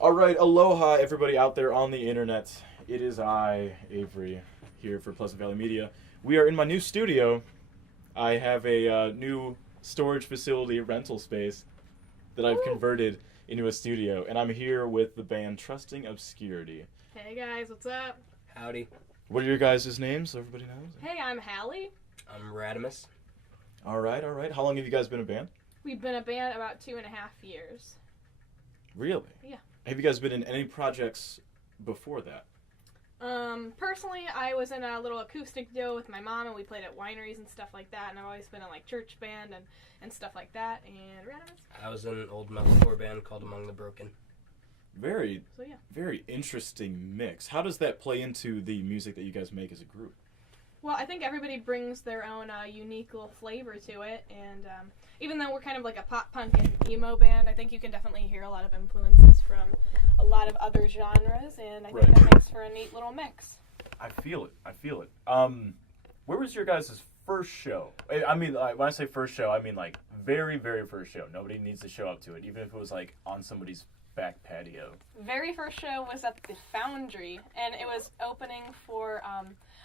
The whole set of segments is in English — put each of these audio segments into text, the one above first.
All right, aloha, everybody out there on the internet. It is I, Avery, here for Pleasant Valley Media. We are in my new studio. I have a new storage facility rental space that I've converted into a studio, and I'm here with the band Trusting Obscurity. Hey guys, what's up? Howdy. What are your guys' names so everybody knows? Hey, I'm Hallie. I'm Radimus. All right, all right. How long have you guys been a band? We've been a band about 2.5 years. Really? Yeah. Have you guys been in any projects before that? Personally, I was in a little acoustic duo with my mom, and we played at wineries and stuff like that, and I've always been in, like, church band and stuff like that, and Radimus. I was in an old metalcore band called Among the Broken. Very, So, yeah. very interesting mix. How does that play into the music that you guys make as a group? Well, I think everybody brings their own unique little flavor to it, and even though we're kind of like a pop punk and emo band, I think you can definitely hear a lot of influences from a lot of other genres, and I think Right. that makes for a neat little mix. I feel it. Where was your guys' first show? I mean, when I say first show, I mean like very, very first show. Nobody needs to show up to it, even if it was like on somebody's back patio. Very first show was at the Foundry, and it was opening for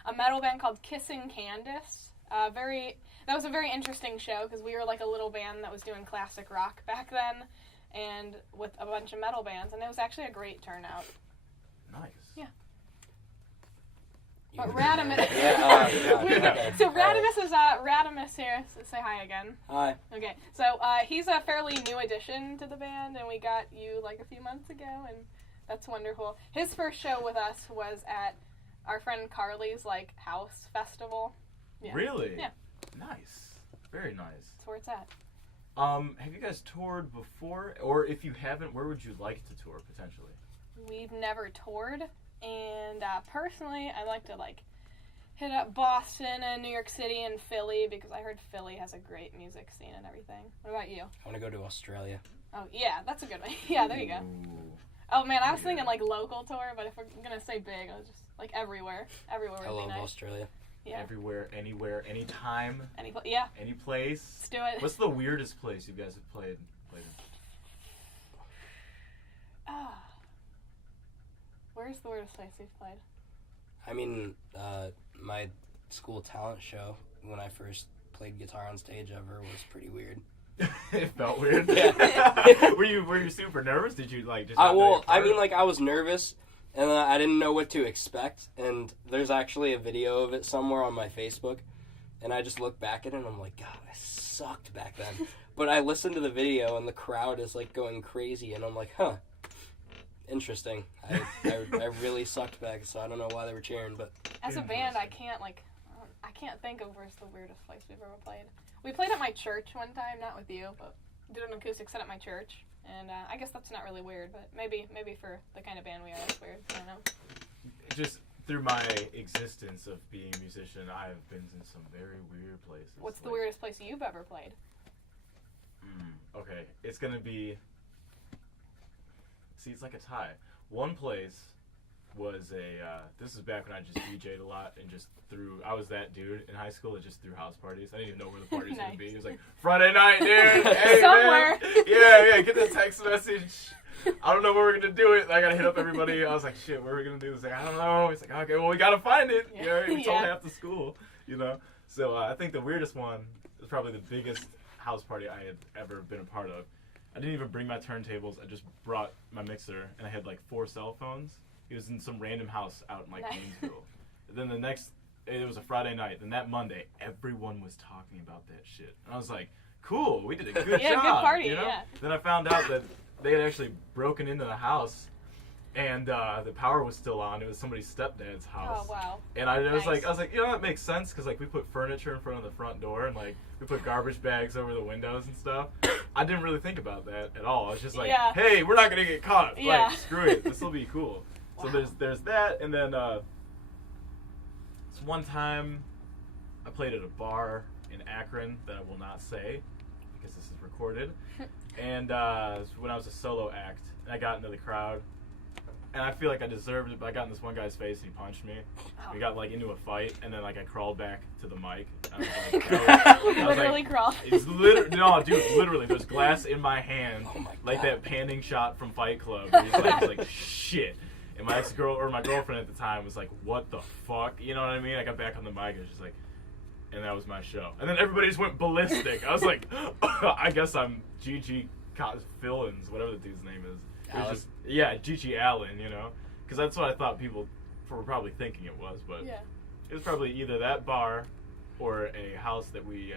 a metal band called Kissing Candace. That was a very interesting show because we were like a little band that was doing classic rock back then, and with a bunch of metal bands, and it was actually a great turnout. Nice. Yeah. But Radimus. Okay. So Radimus is Radimus here. So say hi again. Hi. Okay. So he's a fairly new addition to the band, and we got you like a few months ago, and that's wonderful. His first show with us was at our friend Carly's like house festival. Yeah. Really? Yeah. Nice. Very nice. That's where it's at. Have you guys toured before? Or if you haven't, where would you like to tour potentially? We've never toured, and personally, I like to like hit up Boston and New York City and Philly because I heard Philly has a great music scene and everything. What about you? I want to go to Australia. Oh yeah, that's a good one. Yeah, there you go. Ooh. Oh man, I was thinking like local tour, but if we're gonna say big, I was just like everywhere. Everywhere I would love be nice. Australia. Yeah. Everywhere, anywhere, anytime, Yeah. any place. Let's do it. What's the weirdest place you guys have played in? Where's the weirdest place we've played? I mean, my school talent show, when I first played guitar on stage ever, was pretty weird. It felt weird. Yeah. were you super nervous? Did you like just? I was nervous, and I didn't know what to expect. And there's actually a video of it somewhere on my Facebook, and I just look back at it and I'm like, God, I sucked back then. But I listened to the video, and the crowd is like going crazy, and I'm like, huh. Interesting. I really sucked back, so I don't know why they were cheering, but As a band, I can't think of where's the weirdest place we've ever played. We played at my church one time, not with you, but did an acoustic set at my church, and I guess that's not really weird, but maybe for the kind of band we are, it's weird. I don't know. Just through my existence of being a musician, I have been in some very weird places. What's the weirdest place you've ever played? Okay, it's gonna be. See, it's like a tie. One place was this is back when I just DJ'd a lot and just I was that dude in high school that just threw house parties. I didn't even know where the parties were going to be. It was like, Friday night, dude. Hey, Somewhere. Man. Yeah, get this text message. I don't know where we're going to do it. I got to hit up everybody. I was like, shit, where are we going to do this? Like, I don't know. It's like, okay, well, we got to find it. Yeah. You know, we told Yeah. half the school, you know. So I think the weirdest one is probably the biggest house party I had ever been a part of. I didn't even bring my turntables. I just brought my mixer, and I had like 4 cell phones. It was in some random house out in like Nice. Gainesville. And then it was a Friday night. Then that Monday, everyone was talking about that shit. And I was like, cool, we did a good Yeah, job. good party, you know? yeah. Then I found out that they had actually broken into the house, and the power was still on. It was somebody's stepdad's house. Oh wow. And I was Nice. like, you know, that makes sense because like we put furniture in front of the front door and like we put garbage bags over the windows and stuff. I didn't really think about that at all. I was just like, Yeah. hey, we're not gonna get caught. Yeah. Like, screw it. This will be cool. So Wow. there's that, and then one time I played at a bar in Akron that I will not say because this is recorded. And when I was a solo act, and I got into the crowd, and I feel like I deserved it, but I got in this one guy's face and he punched me. Oh. We got like into a fight, and then like I crawled back to the mic. I was Literally crawled. It's no, dude, literally, there's glass in my hand, Oh my like God. that panning shot from Fight Club. Where he's like, shit. And my my girlfriend at the time was like, what the fuck? You know what I mean? I got back on the mic and it was just like, and that was my show. And then everybody just went ballistic. I was like, I guess I'm GG Fillins, whatever the dude's name is. It was just, yeah, GG Allen, you know? Because that's what I thought people were probably thinking it was, but Yeah. it was probably either that bar or a house that we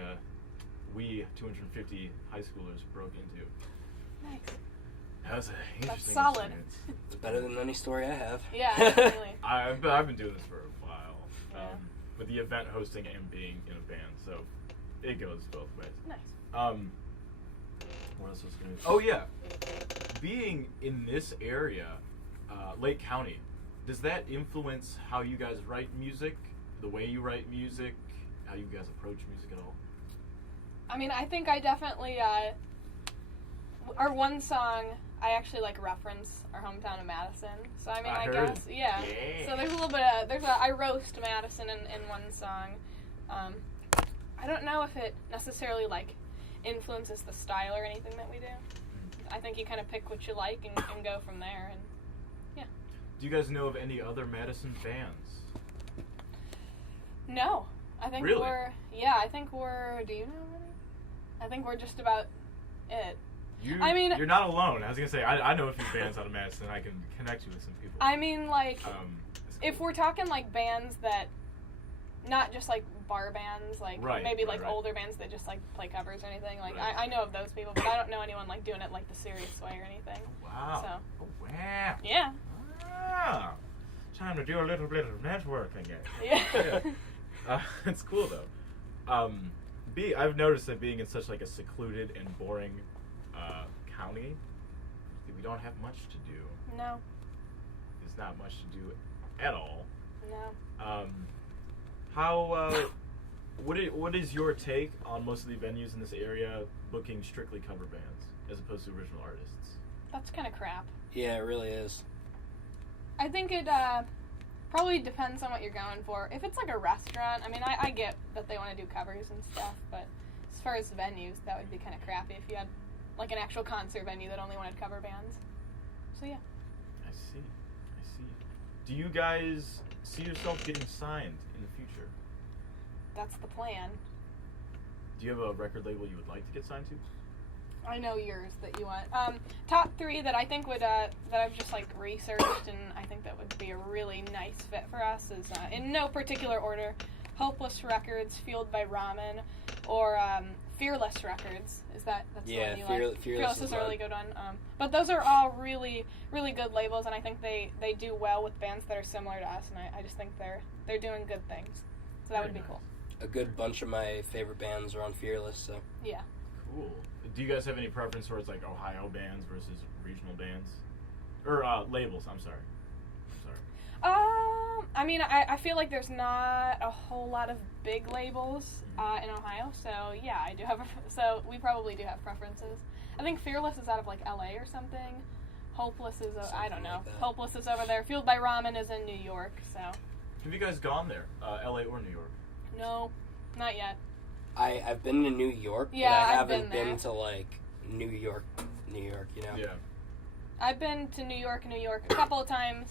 250 high schoolers broke into. Nice. That was an interesting solid. experience. It's better than any story I have. Yeah, definitely. I've been doing this for a while, Yeah. with the event hosting and being in a band, so it goes both ways. Nice. What else was going to? Oh yeah, being in this area, Lake County, does that influence how you guys write music, the way you write music, how you guys approach music at all? I mean, I think I definitely, our one song, I actually like reference our hometown of Madison. So I mean, I I heard. guess, yeah. Yeah. So there's a little bit of, I roast Madison in one song. I don't know if it necessarily like influences the style or anything that we do. I think you kind of pick what you like and go from there. And yeah. Do you guys know of any other Madison bands? No, I think Really? I think we're. Do you know any? I think we're just about it. I mean- you're not alone. I was gonna say I know a few bands out of Madison. I can connect you with some people. I mean, like, It's cool. if we're talking like bands that, not just like bar bands, like Right, maybe right, like right. older bands that just like play covers or anything. Like Right. I know of those people, but I don't know anyone like doing it like the serious way or anything. Wow. So Oh wow. yeah, Ah, time to do a little bit of networking. yeah. It's cool though. I've noticed that being in such like a secluded and boring county, we don't have much to do. No, There's not much to do at all. no. What is your take on most of the venues in this area booking strictly cover bands as opposed to original artists? That's kind of crap. Yeah, it really is. I think it probably depends on what you're going for. If it's like a restaurant, I mean, I get that they want to do covers and stuff, but as far as venues, that would be kind of crappy if you had like an actual concert venue that only wanted cover bands. So yeah. I see. Do you guys see yourself getting signed in the future? That's the plan. Do you have a record label you would like to get signed to? I know yours that you want. Top 3 that I think would that I've just like researched and I think that would be a really nice fit for us is in no particular order: Hopeless Records, Fueled by Ramen, or Fearless Records. That's Yeah, the one you like? Fearless is is a really mine. good one. But those are all really really good labels, and I think they do well with bands that are similar to us, and I just think they're doing good things. So that would be Very cool. A good bunch of my favorite bands are on Fearless, so. Yeah. Cool. Do you guys have any preference towards like Ohio bands versus regional bands? Or labels, I'm sorry. I mean, I feel like there's not a whole lot of big labels in Ohio, so yeah, I do have. So we probably do have preferences. I think Fearless is out of like LA or something. Hopeless is I don't Something know. like that. Hopeless is over there. Fueled by Ramen is in New York, so Have you guys gone there? LA or New York? no, not yet. I've been to New York, Yeah, but I I've haven't been there. to like New York, you know? Yeah. I've been to New York a couple of times,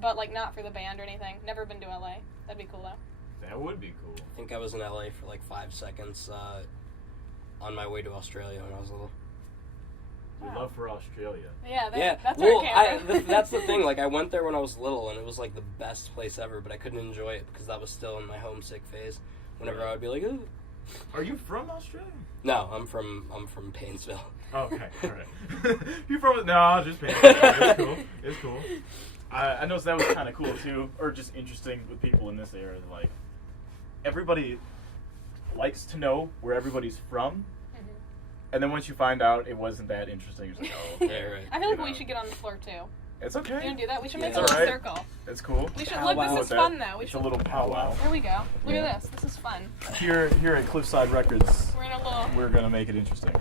but like not for the band or anything. Never been to LA. That'd be cool though. That would be cool. I think I was in LA for like 5 seconds on my way to Australia when I was little. We Wow. love for Australia. Yeah, Yeah, that's well, our camera. that's the thing. Like, I went there when I was little, and it was like the best place ever. But I couldn't enjoy it because that was still in my homesick phase. Whenever I would be like, ooh. Are you from Australia? No, I'm from Painesville. Okay, all right. You from? No, just paying. It's cool. It's cool. I noticed that was kind of cool too, or just interesting with people in this area. Like, everybody likes to know where everybody's from, and then once you find out it wasn't that interesting, you're just like, oh, okay. Yeah, right. I feel like You we know. should get on the floor too. It's You okay. want to do that? We should make Yeah. a It's little alright. circle. It's cool. We should Pow look. wow. This With is that. fun though. We It's should. a little powwow. There we go. Look Yeah. at this. This is fun. Here at Cliffside Records, We're in a little we're gonna make it interesting.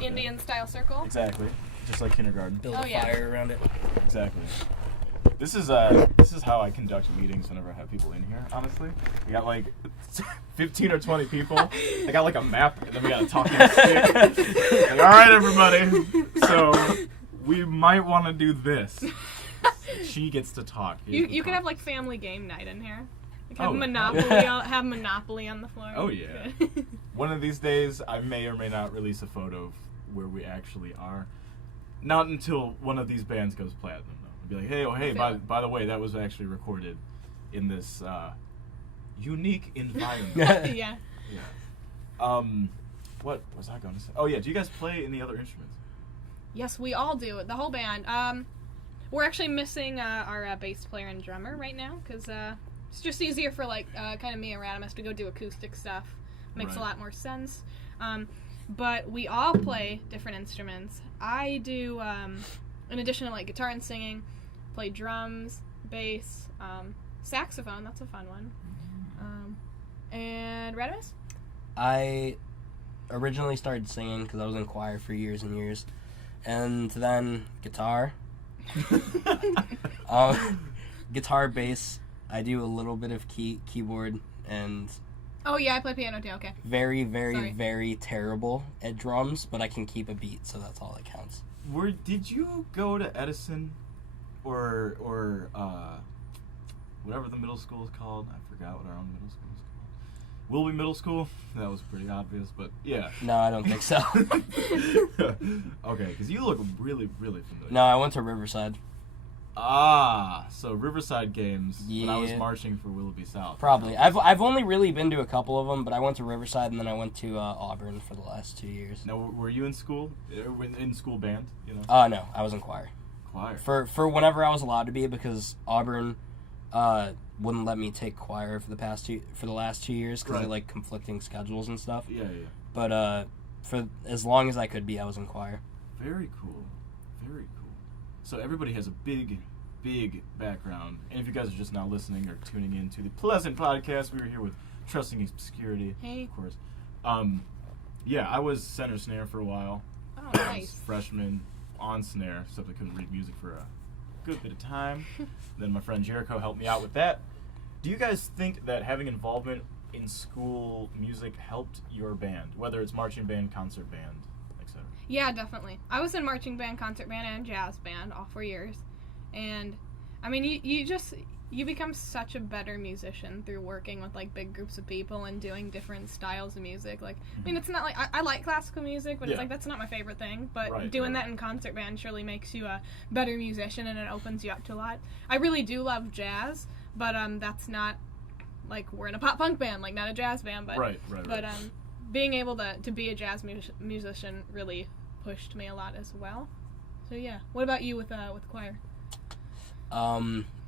Indian style circle. Exactly. Just like kindergarten. Build Oh, a yeah. fire around it. Exactly. This is how I conduct meetings whenever I have people in here, honestly. We got like 15 or 20 people. I got like a map, and then we got a talking stick. Like, all right, everybody. So we might want to do this. She gets to talk. You can have like family game night in here. Like have Oh. Monopoly on the floor. Oh, yeah. One of these days, I may or may not release a photo of where we actually are. Not until one of these bands goes platinum, though. I'll be like, hey, by the way, that was actually recorded in this unique environment. Yeah. Yeah. What was I going to say? Oh, yeah. Do you guys play any other instruments? Yes, we all do. The whole band. We're actually missing our bass player and drummer right now because it's just easier for like kind of me and Radimus to go do acoustic stuff. Makes a lot more sense. But we all play different instruments. I do, in addition to like guitar and singing, play drums, bass, saxophone. That's a fun one. And Radimus? I originally started singing because I was in choir for years and years, and then guitar. Guitar, bass. I do a little bit of keyboard and. Oh yeah, I play piano too. Okay. Very, very, very terrible at drums, but I can keep a beat, so that's all that counts. Did you go to Edison, or whatever the middle school is called? I forgot what our own middle school is called. Wilby Middle School. That was pretty obvious, but yeah. No, I don't think so. Okay, because you look really, really familiar. No, I went to Riverside. So Riverside games when I was marching for Willoughby South. Probably. I've only really been to a couple of them, but I went to Riverside and then I went to Auburn for the last 2 years. Now, were you in school? In school band? You know? No, I was in choir. Choir. For whenever I was allowed to be, because Auburn wouldn't let me take choir for the last 2 years because of like conflicting schedules and stuff. Yeah. But for as long as I could be, I was in choir. Very cool. Very cool. So everybody has a big background. And if you guys are just now listening or tuning in to the Pleasant Podcast, we were here with Trusting Obscurity. Hey. Of course. Yeah, I was center snare for a while. Oh, I nice. was freshman on snare, except I couldn't read music for a good bit of time. Then my friend Jericho helped me out with that. Do you guys think that having involvement in school music helped your band, whether it's marching band, concert band, etc.? Yeah, definitely. I was in marching band, concert band, and jazz band all 4 years. And, I mean, you become such a better musician through working with, like, big groups of people and doing different styles of music. Like, I mean, it's not like, I like classical music, but it's like, that's not my favorite thing. But doing that in concert band surely makes you a better musician, and it opens you up to a lot. I really do love jazz, but that's not, like, we're in a pop-punk band, like, not a jazz band. But, Right. But being able to be a jazz musician really pushed me a lot as well. So, yeah. What about you with choir?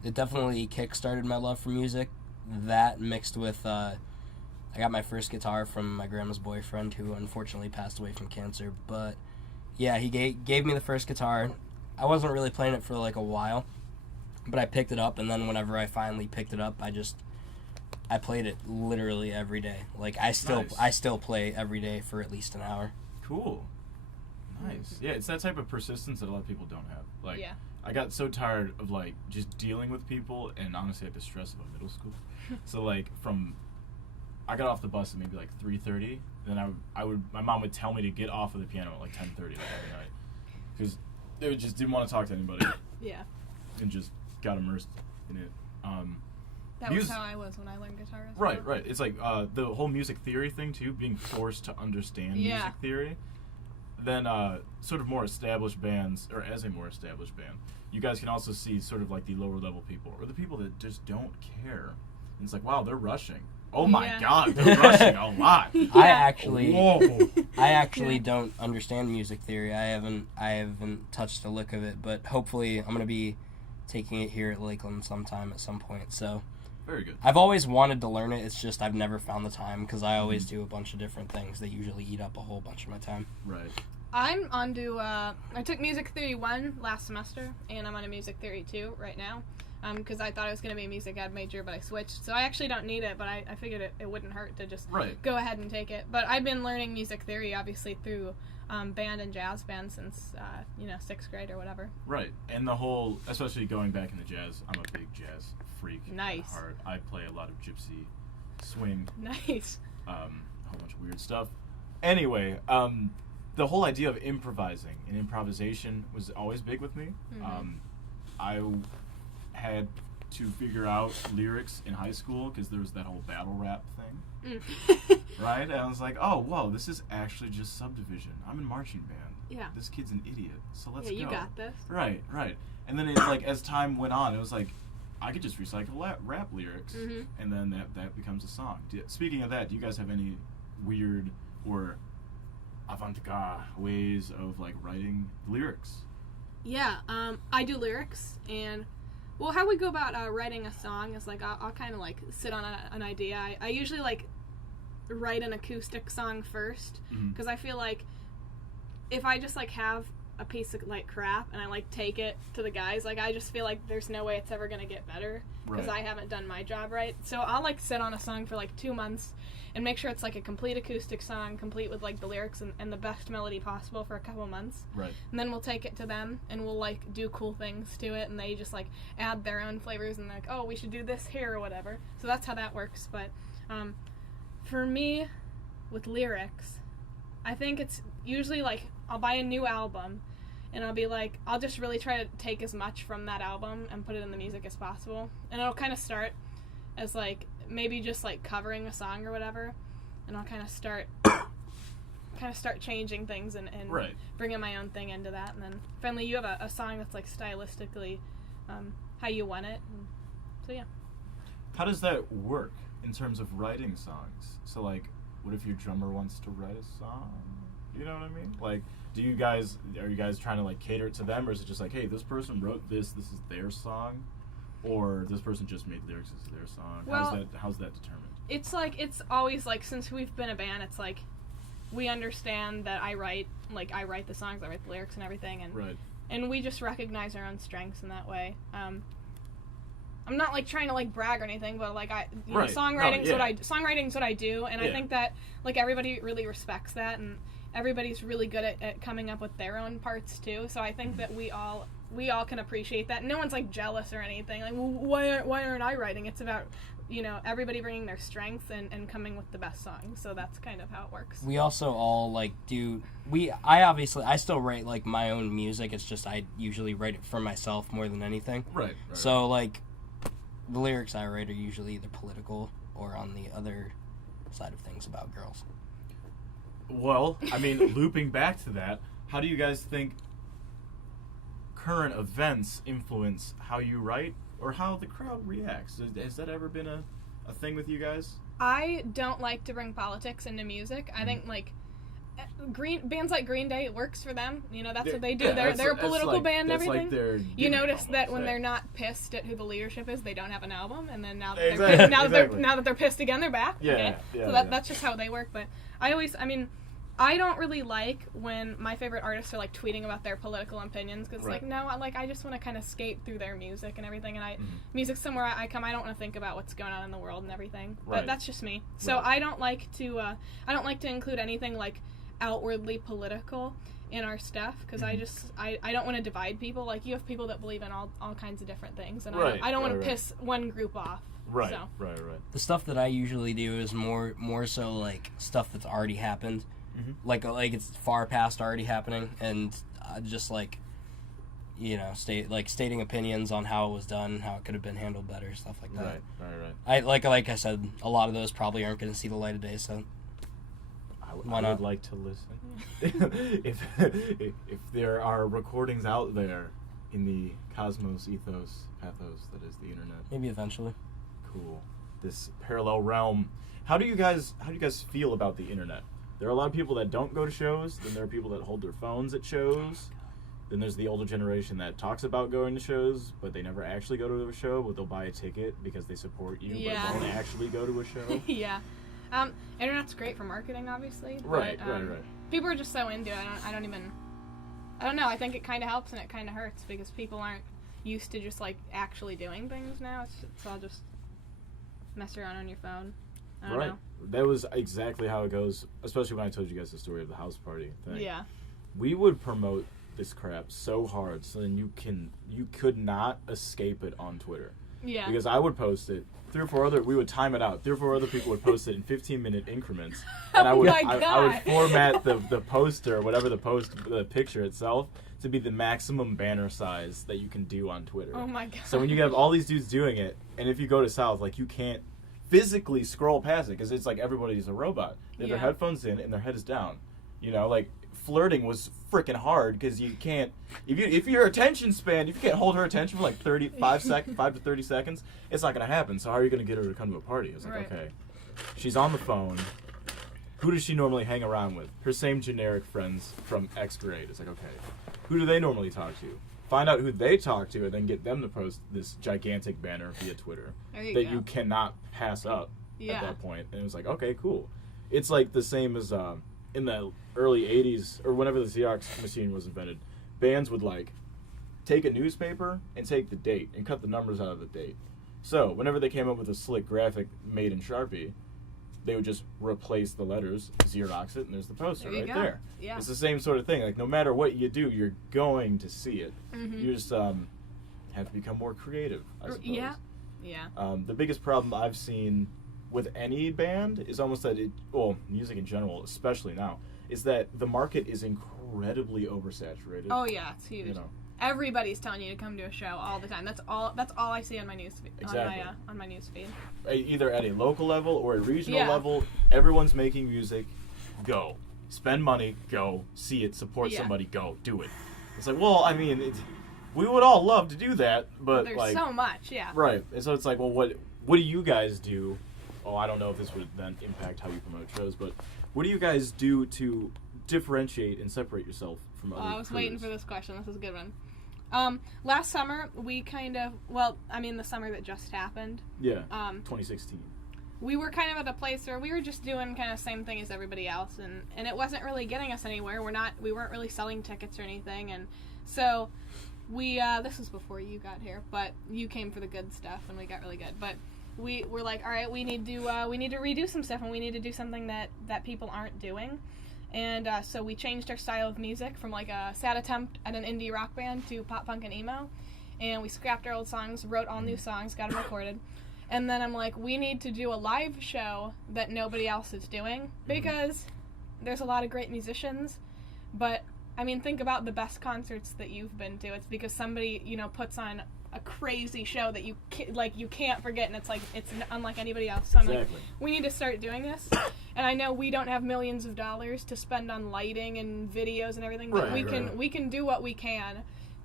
It definitely kick-started my love for music. That mixed with, I got my first guitar from my grandma's boyfriend, who unfortunately passed away from cancer. But, yeah, he gave me the first guitar. I wasn't really playing it for, like, a while, but I picked it up, and then whenever I finally picked it up, I played it literally every day. Like, I still play every day for at least an hour. Cool. Nice. Yeah, it's that type of persistence that a lot of people don't have. Like, yeah. I got so tired of, like, just dealing with people and honestly like the stress of a middle school. So, like, I got off the bus at maybe, like, 3:30. Then my mom would tell me to get off of the piano at, like, 10:30 like, every night. Because they just didn't want to talk to anybody. Yeah. And just got immersed in it. That was how I was when I learned guitar as well. Right. It's like the whole music theory thing, too, being forced to understand music theory. Then sort of more established bands, or as a more established band, you guys can also see sort of like the lower level people, or the people that just don't care. And it's like, wow, they're rushing. Oh my God, they're rushing a lot. I actually don't understand music theory. I haven't touched a lick of it, but hopefully I'm gonna be taking it here at Lakeland sometime at some point. So. Very good. I've always wanted to learn it. It's just I've never found the time because I always do a bunch of different things that usually eat up a whole bunch of my time. Right. I'm on to, I took Music Theory 1 last semester, and I'm on a Music Theory 2 right now, because I thought I was going to be a music ed major, but I switched, so I actually don't need it, but I figured it wouldn't hurt to just go ahead and take it. But I've been learning music theory, obviously, through band and jazz band since, 6th grade or whatever. Right, and the whole, especially going back into jazz, I'm a big jazz freak. Nice. At heart. I play a lot of gypsy, swing. Nice. A whole bunch of weird stuff. Anyway, the whole idea of improvising and improvisation was always big with me. Mm-hmm. I had to figure out lyrics in high school because there was that whole battle rap thing. Right? And I was like, oh, whoa, this is actually just subdivision. I'm in marching band. Yeah. This kid's an idiot, so let's go. Yeah, you got this. Right. And then, as time went on, it was like, I could just recycle rap lyrics, and then that becomes a song. Speaking of that, do you guys have any weird or avant-garde ways of, writing lyrics? Yeah, I do lyrics, and, well, how we go about writing a song is, I'll kind of, sit on an idea. I usually, write an acoustic song first, because I feel like if I just, have a piece of, crap, and I, take it to the guys, I just feel like there's no way it's ever gonna get better, because I haven't done my job right. So I'll, sit on a song for, 2 months, and make sure it's, a complete acoustic song, complete with, the lyrics and the best melody possible for a couple months. Right. And then we'll take it to them, and we'll, do cool things to it, and they just, add their own flavors, and they're like, oh, we should do this here, or whatever. So that's how that works, but, for me, with lyrics, I think it's usually, I'll buy a new album, and I'll be I'll just really try to take as much from that album and put it in the music as possible. And it'll kind of start as, maybe just, covering a song or whatever, and I'll kind of start changing things and bringing my own thing into that. And then finally you have a song that's, stylistically how you want it. And so, yeah. How does that work in terms of writing songs? So, what if your drummer wants to write a song? You know what I mean? Are you guys trying to cater it to them, or is it just hey, this person wrote this is their song, or this person just made lyrics as their song? Well, how's that determined? It's it's always since we've been a band, it's we understand that I write the songs, I write the lyrics and everything, and and we just recognize our own strengths in that way. I'm not trying to brag or anything, but songwriting's songwriting's what I do, and I think that everybody really respects that, and everybody's really good at coming up with their own parts too. So I think that we all can appreciate that. No one's jealous or anything. Why aren't I writing? It's about everybody bringing their strengths and coming with the best songs. So that's kind of how it works. We also all I still write my own music. It's just I usually write it for myself more than anything. Right. So the lyrics I write are usually either political or on the other side of things about girls. Well, I mean, looping back to that, how do you guys think current events influence how you write or how the crowd reacts? Has that ever been a thing with you guys? I don't like to bring politics into music. I think bands like Green Day, it works for them. That's what they do. They're a political band and everything. You notice that when they're not pissed at who the leadership is, they don't have an album, and then now that they're pissed again, they're back. That's just how they work. But I don't really like when my favorite artists are tweeting about their political opinions, because no, I just want to kind of skate through their music and everything, and music's somewhere I come, I don't want to think about what's going on in the world and everything. But that's just me. So I don't like to include anything outwardly political in our stuff, because I don't want to divide people. You have people that believe in all kinds of different things, and I don't want to piss one group off. Right. The stuff that I usually do is more so stuff that's already happened. It's far past already happening, and just stating opinions on how it was done, how it could have been handled better, stuff like that. Right. Like I said, a lot of those probably aren't going to see the light of day, so why not? I would like to listen. if there are recordings out there in the cosmos, ethos, pathos that is the internet. Maybe eventually. Cool. This parallel realm. How do you guys feel about the internet? There are a lot of people that don't go to shows. Then there are people that hold their phones at shows. Then there's the older generation that talks about going to shows, but they never actually go to a show, but they'll buy a ticket because they support you, but won't actually go to a show. Internet's great for marketing, obviously. Right. people are just so into it. I don't know. I think it kind of helps and it kind of hurts because people aren't used to just like actually doing things now. It's all just mess around on your phone. I don't know. That was exactly how it goes, especially when I told you guys the story of the house party thing. Yeah. We would promote this crap so hard so then you could not escape it on Twitter. Yeah. Because I would post it, we would time it out. 3 or 4 other people would post it in 15-minute increments. And I would format the poster, whatever the picture itself, to be the maximum banner size that you can do on Twitter. Oh my god. So when you have all these dudes doing it, and if you go to South, like, you can't physically scroll past it because it's like everybody's a robot. They have their headphones in and their head is down. You know, like, flirting was freaking hard because you can't, if your attention span, if you can't hold her attention for like 5 to 30 seconds, it's not going to happen. So how are you going to get her to come to a party? It's like, okay, she's on the phone. Who does she normally hang around with? Her same generic friends from X grade. It's like, okay, who do they normally talk to? Find out who they talk to and then get them to post this gigantic banner via Twitter that you cannot pass up at that point. And it was like, okay, cool. It's like the same as in the early 80s, or whenever the Xerox machine was invented, bands would like take a newspaper and take the date and cut the numbers out of the date. So whenever they came up with a slick graphic made in Sharpie, they would just replace the letters, Xerox it, and there's the poster there. Yeah. It's the same sort of thing. Like, no matter what you do, you're going to see it. Mm-hmm. You just have to become more creative, I suppose. Yeah. The biggest problem I've seen with any band is almost that music in general, especially now, is that the market is incredibly oversaturated. Oh yeah, it's huge. You know, everybody's telling you to come to a show all the time. That's all I see on my news feed. Exactly. On my news feed. Either at a local level or a regional level, everyone's making music. Go. Spend money, go. See it, support somebody, go. Do it. It's like, well, I mean, we would all love to do that, but there's like, so much, Right. And so it's like, well, what do you guys do? Oh, I don't know if this would then impact how you promote shows, but what do you guys do to differentiate and separate yourself from other I was waiting for this question. This is a good one. Last summer, we the summer that just happened. Yeah, 2016. We were kind of at a place where we were just doing kind of the same thing as everybody else, and it wasn't really getting us anywhere. We weren't really selling tickets or anything, and so we, this was before you got here, but you came for the good stuff, and we got really good, but we were like, all right, we need to redo some stuff, and we need to do something that people aren't doing. And so we changed our style of music from like a sad attempt at an indie rock band to pop punk and emo. And we scrapped our old songs, wrote all new songs, got them recorded. And then I'm like, we need to do a live show that nobody else is doing because there's a lot of great musicians. But, I mean, think about the best concerts that you've been to. It's because somebody, puts on a crazy show that you can't forget, and it's unlike anybody else. So I'm like, we need to start doing this. And I know we don't have millions of dollars to spend on lighting and videos and everything, but we can do what we can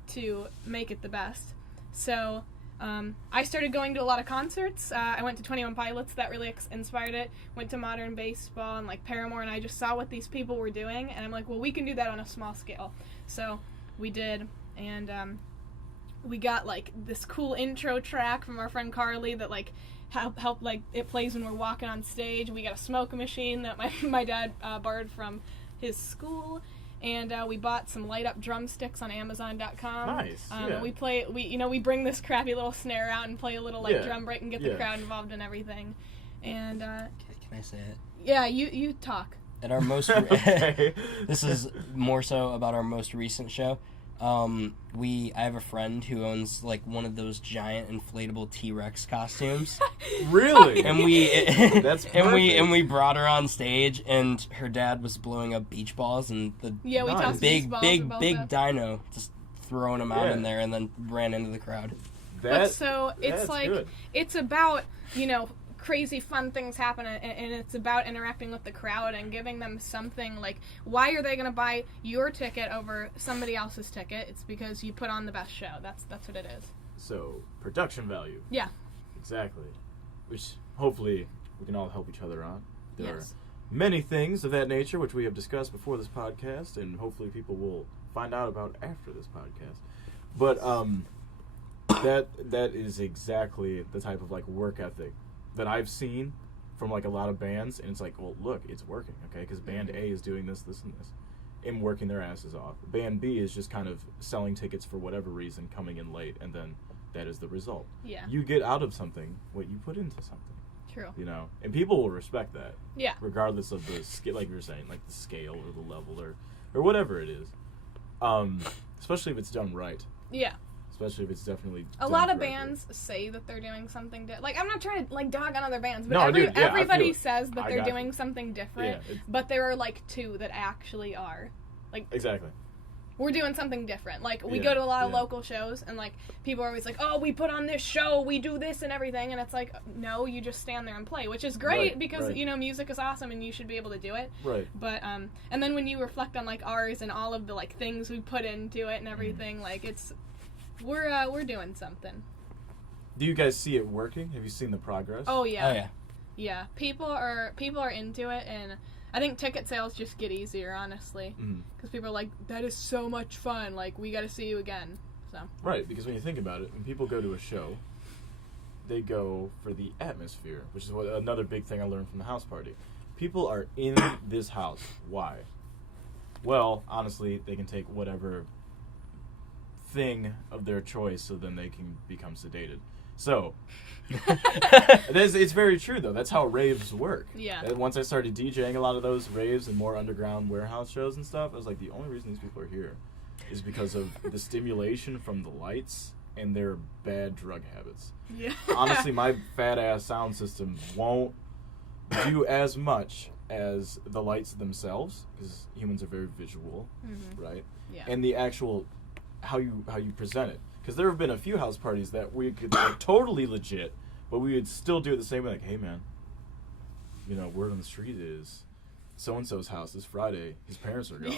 to make it the best. So I started going to a lot of concerts. I went to 21 Pilots, that really inspired it. Went to Modern Baseball and like Paramore, and I just saw what these people were doing, and I'm like, well, we can do that on a small scale. So we did, and we got like this cool intro track from our friend Carly that like help like it plays when we're walking on stage. We got a smoke machine that my dad borrowed from his school, and we bought some light up drumsticks on Amazon.com. Nice. We bring this crappy little snare out and play a little like drum break and get the crowd involved in everything. And can I say it? Yeah, you talk. At our most this is more so about our most recent show. I have a friend who owns like one of those giant inflatable T-Rex costumes. Really? And we That's perfect. and we brought her on stage, and her dad was blowing up beach balls, and the big dino just throwing them out in there, and then ran into the crowd. It's like good. It's about crazy fun things happen, and it's about interacting with the crowd and giving them something. Like, why are they going to buy your ticket over somebody else's ticket? It's because you put on the best show. That's what it is. So production value. Yeah, exactly, which hopefully we can all help each other on. There are many things of that nature which we have discussed before this podcast, and hopefully people will find out about after this podcast. But that is exactly the type of like work ethic that I've seen from like a lot of bands, and it's like, well, look, it's working, okay? Because band A is doing this, this, and this, and working their asses off. Band B is just kind of selling tickets for whatever reason, coming in late, and then that is the result. Yeah. You get out of something what you put into something. True. You know, and people will respect that. Yeah. Regardless of the scale, like you were saying, like the scale or the level or whatever it is. Especially if it's done right. Yeah. Especially if it's definitely a done lot of correctly. bands say that they're doing something like, I'm not trying to like dog on other bands, but No, dude, yeah, I everybody feel it. says that I they're got doing you. something different, Yeah, but there are like 2 that actually are. Like, exactly. we're doing something different. Like, we Yeah, go to a lot of yeah. local shows, and like, people are always like, oh, we put on this show, we do this and everything, and it's like, no, you just stand there and play, which is great Right, because, right. you know, music is awesome and you should be able to do it. Right. But, and then when you reflect on like ours and all of the like things we put into it and everything, like, it's, we're doing something. Do you guys see it working? Have you seen the progress? Oh yeah. Oh yeah. Yeah, people are into it, and I think ticket sales just get easier, honestly, because people are like, that is so much fun, like, we gotta see you again, so. Right, because when you think about it, when people go to a show, they go for the atmosphere, which is what another big thing I learned from the house party. People are in this house. Why? Well, honestly, they can take whatever thing of their choice, so then they can become sedated. So, it's very true, though. That's how raves work. Yeah. And once I started DJing a lot of those raves and more underground warehouse shows and stuff, I was like, the only reason these people are here is because of the stimulation from the lights and their bad drug habits. Yeah. Honestly, my fat-ass sound system won't do as much as the lights themselves, because humans are very visual, right? Yeah. And the actual, how you present it. Because there have been a few house parties that we could like totally legit, but we would still do it the same way. Like, hey man, you know, word on the street is so and so's house this Friday. His parents are gone,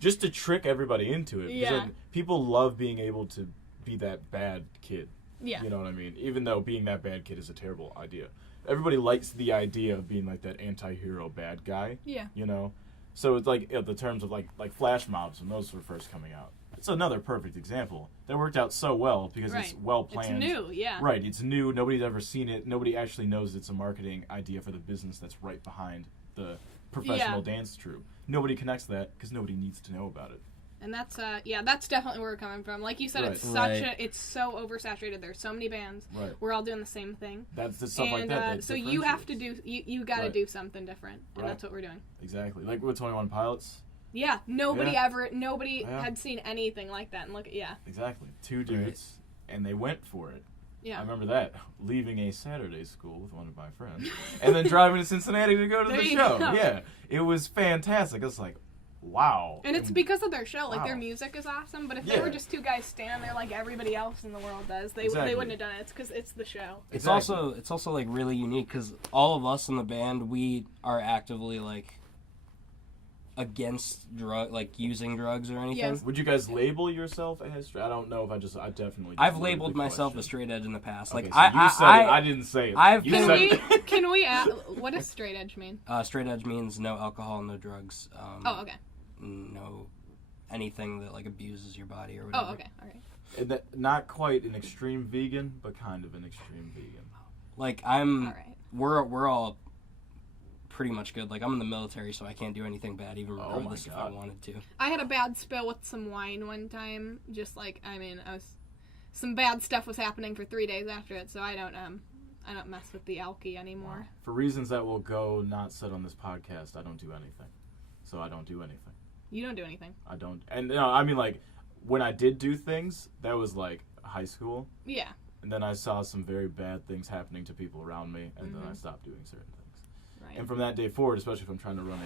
just to trick everybody into it. Because Yeah. like, people love being able to be that bad kid. Yeah. You know what I mean? Even though being that bad kid is a terrible idea, everybody likes the idea of being like that anti-hero bad guy. Yeah. You know, so it's like the terms of like flash mobs when those were first coming out. It's another perfect example that worked out so well because it's Right. well planned. It's new, yeah. Right, it's new. Nobody's ever seen it. Nobody actually knows it's a marketing idea for the business that's right behind the professional dance troupe. Nobody connects that because nobody needs to know about it. And that's that's definitely where we're coming from. Like you said, Right. it's such Right. it's so oversaturated. There's so many bands. Right. We're all doing the same thing. That's the stuff And like that. so you have to do you got to Right. do something different, and Right. that's what we're doing. Exactly. Like with 21 Pilots. Yeah, nobody Yeah. had seen anything like that. And look, Exactly. 2 dudes, and they went for it. yeah. I remember that, leaving a Saturday school with one of my friends, and then driving to Cincinnati to go to There the you show. go. Yeah, it was fantastic. I was like, wow. And it's because of their show. Like, their Wow. music is awesome, but if they Yeah. were just 2 guys standing there like everybody else in the world does, they Exactly. wouldn't have done it. It's because it's the show. It's Exactly. also like really unique because all of us in the band, we are actively like against using drugs or anything. Yes. Would you guys label yourself as? I don't know if I definitely. I've just labeled the myself question. a straight edge in the past. Okay, Like so you said it. I didn't say it. I've You been- said it. Can we what does straight edge mean? Straight edge means no alcohol, no drugs. Oh, okay. No anything that like abuses your body or whatever. Oh, okay. All right. And that, not quite an extreme vegan, but kind of an extreme vegan. Like All right. we're all pretty much good. Like I'm in the military, so I can't do anything bad, even Oh my regardless if I God. wanted to. I had a bad spill with some wine one time. Just like some bad stuff was happening for 3 days after it, so I don't mess with the alky anymore. For reasons that will go not said on this podcast, I don't do anything. So I don't do anything. You don't do anything. I don't. And no, I mean like when I did do things, that was like high school. Yeah. And then I saw some very bad things happening to people around me, and then I stopped doing certain things. Right. And from that day forward, especially if I'm trying to run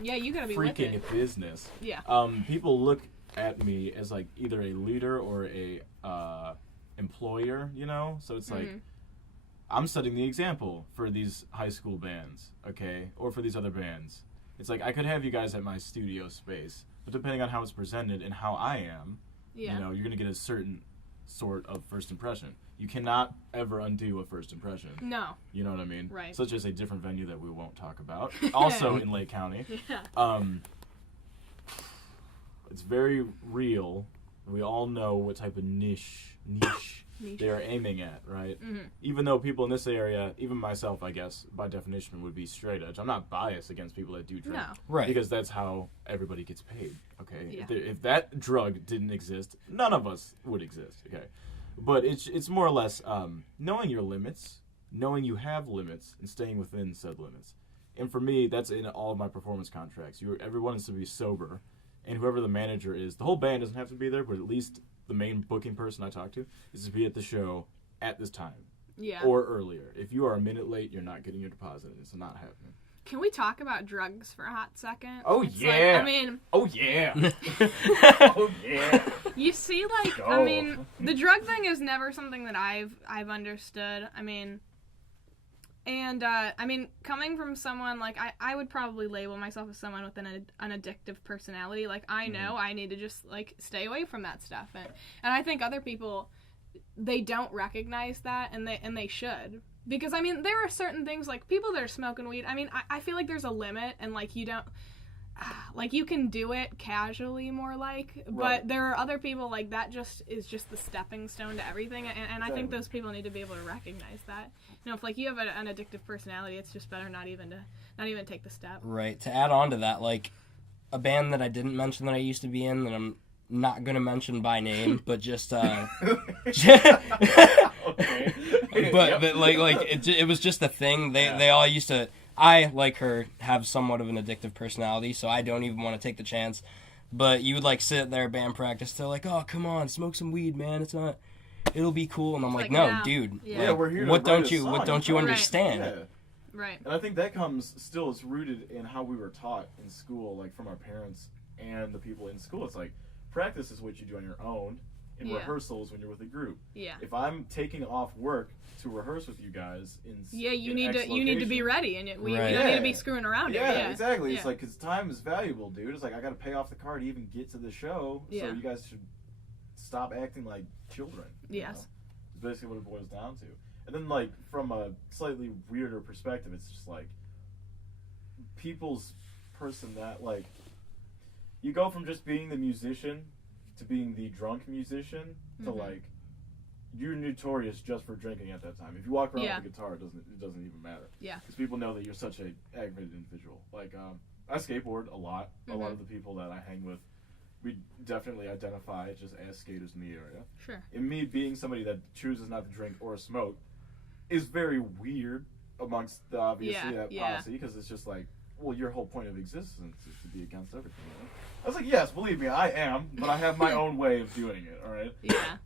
Yeah, you gotta a be with freaking it. business, Yeah. people look at me as like either a leader or a employer, you know? So it's like I'm setting the example for these high school bands, okay? Or for these other bands. It's like I could have you guys at my studio space, but depending on how it's presented and how I am, Yeah. you know, you're going to get a certain sort of first impression. You cannot ever undo a first impression. No. You know what I mean? Right. Such as a different venue that we won't talk about. Also in Lake County. Yeah. It's very real we all know what type of niche they are aiming at, right? Mm-hmm. Even though people in this area, even myself, I guess, by definition, would be straight edge. I'm not biased against people that do drink. No. Right. Because that's how everybody gets paid, okay? Yeah. If that drug didn't exist, none of us would exist, okay? But it's more or less knowing your limits, knowing you have limits, and staying within said limits. And for me, that's in all of my performance contracts. Everyone is to be sober, and whoever the manager is, the whole band doesn't have to be there, but at least the main booking person I talk to is to be at the show at this time. Yeah. Or earlier. If you are a minute late, you're not getting your deposit. It's not happening. Can we talk about drugs for a hot second? Oh, It's yeah. Like, I mean, Oh, yeah. Oh, yeah. you see, like, Go. I mean, the drug thing is never something that I've understood. I mean, and, I mean, coming from someone, like, I would probably label myself as someone with an addictive personality. Like, I know I need to just, like, stay away from that stuff. And I think other people, they don't recognize that, and they should. Because, I mean, there are certain things, like, people that are smoking weed, I mean, I feel like there's a limit, and, like, you don't, like, you can do it casually, more like, but Right. there are other people, like, that just is just the stepping stone to everything, and I think those people need to be able to recognize that. You know, if, like, you have an addictive personality, it's just better not even take the step. Right. To add on to that, like, a band that I didn't mention that I used to be in, that I'm not going to mention by name, but just, Okay. but like it was just a thing. They all used to. I, like her, have somewhat of an addictive personality, so I don't even want to take the chance. But you would like sit there band practice. They're like, "Oh, come on, smoke some weed, man. It'll be cool." And I'm like, "No, no. dude. Yeah. Yeah, we're here to What write don't a you song. What don't you Right. understand?" Yeah. Right. And I think that comes still, it's rooted in how we were taught in school, like from our parents and the people in school. It's like, practice is what you do on your own, and Yeah. rehearsals when you're with a group. Yeah. If I'm taking off work to rehearse with you guys Yeah, you in need X to be location- ready, and we Right. don't need to be Yeah. screwing around. Yeah, Yeah, exactly. Yeah. It's like, because time is valuable, dude. It's like, I got to pay off the car to even get to the show, Yeah. so you guys should stop acting like children. you Yes. know? It's basically what it boils down to. And then, like, from a slightly weirder perspective, it's just like people's like, you go from just being the musician to being the drunk musician to Mhm. like, you're notorious just for drinking at that time. If you walk around Yeah. with a guitar, it doesn't even matter. Yeah. Because people know that you're such a aggravated individual. Like, I skateboard a lot. A lot of the people that I hang with, we definitely identify just as skaters in the area. Sure. And me being somebody that chooses not to drink or smoke is very weird amongst the obviously that yeah. policy, because it's just like, well, your whole point of existence is to be against everything. You know? I was like, yes, believe me, I am, but I have my own way of doing it. All right. Yeah.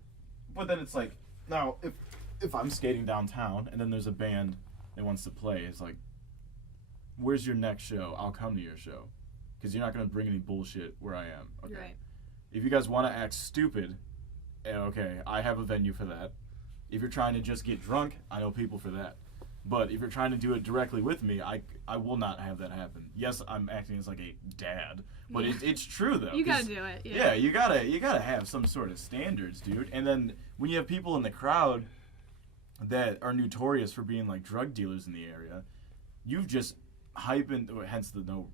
But then it's like, now if I'm skating downtown and then there's a band that wants to play, it's like, where's your next show? I'll come to your show, because you're not gonna bring any bullshit where I am. Okay. Right. If you guys want to act stupid, okay, I have a venue for that. If you're trying to just get drunk, I know people for that. But if you're trying to do it directly with me, I will not have that happen. Yes, I'm acting as like a dad, but it's true though. You 'cause- gotta do it. Yeah, Yeah. you gotta have some sort of standards, dude. And then when you have people in the crowd that are notorious for being like drug dealers in the area, you've just hyping, hence the no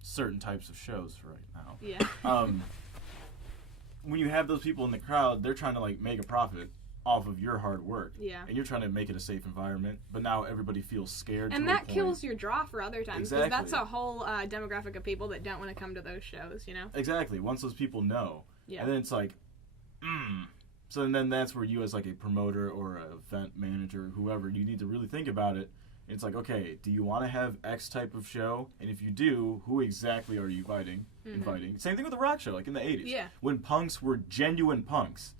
certain types of shows right now. Yeah. When you have those people in the crowd, they're trying to like make a profit off of your hard work. Yeah. And you're trying to make it a safe environment, but now everybody feels scared. And to a that point. kills your draw for other times, because Exactly. that's a whole demographic of people that don't want to come to those shows. You know. Exactly. Once those people know, Yeah. and then it's like, So then that's where you, as like a promoter or an event manager, whoever, you need to really think about it. It's like, okay, do you want to have X type of show? And if you do, who exactly are you inviting? Same thing with the rock show, like in the 80s. Yeah. When punks were genuine punks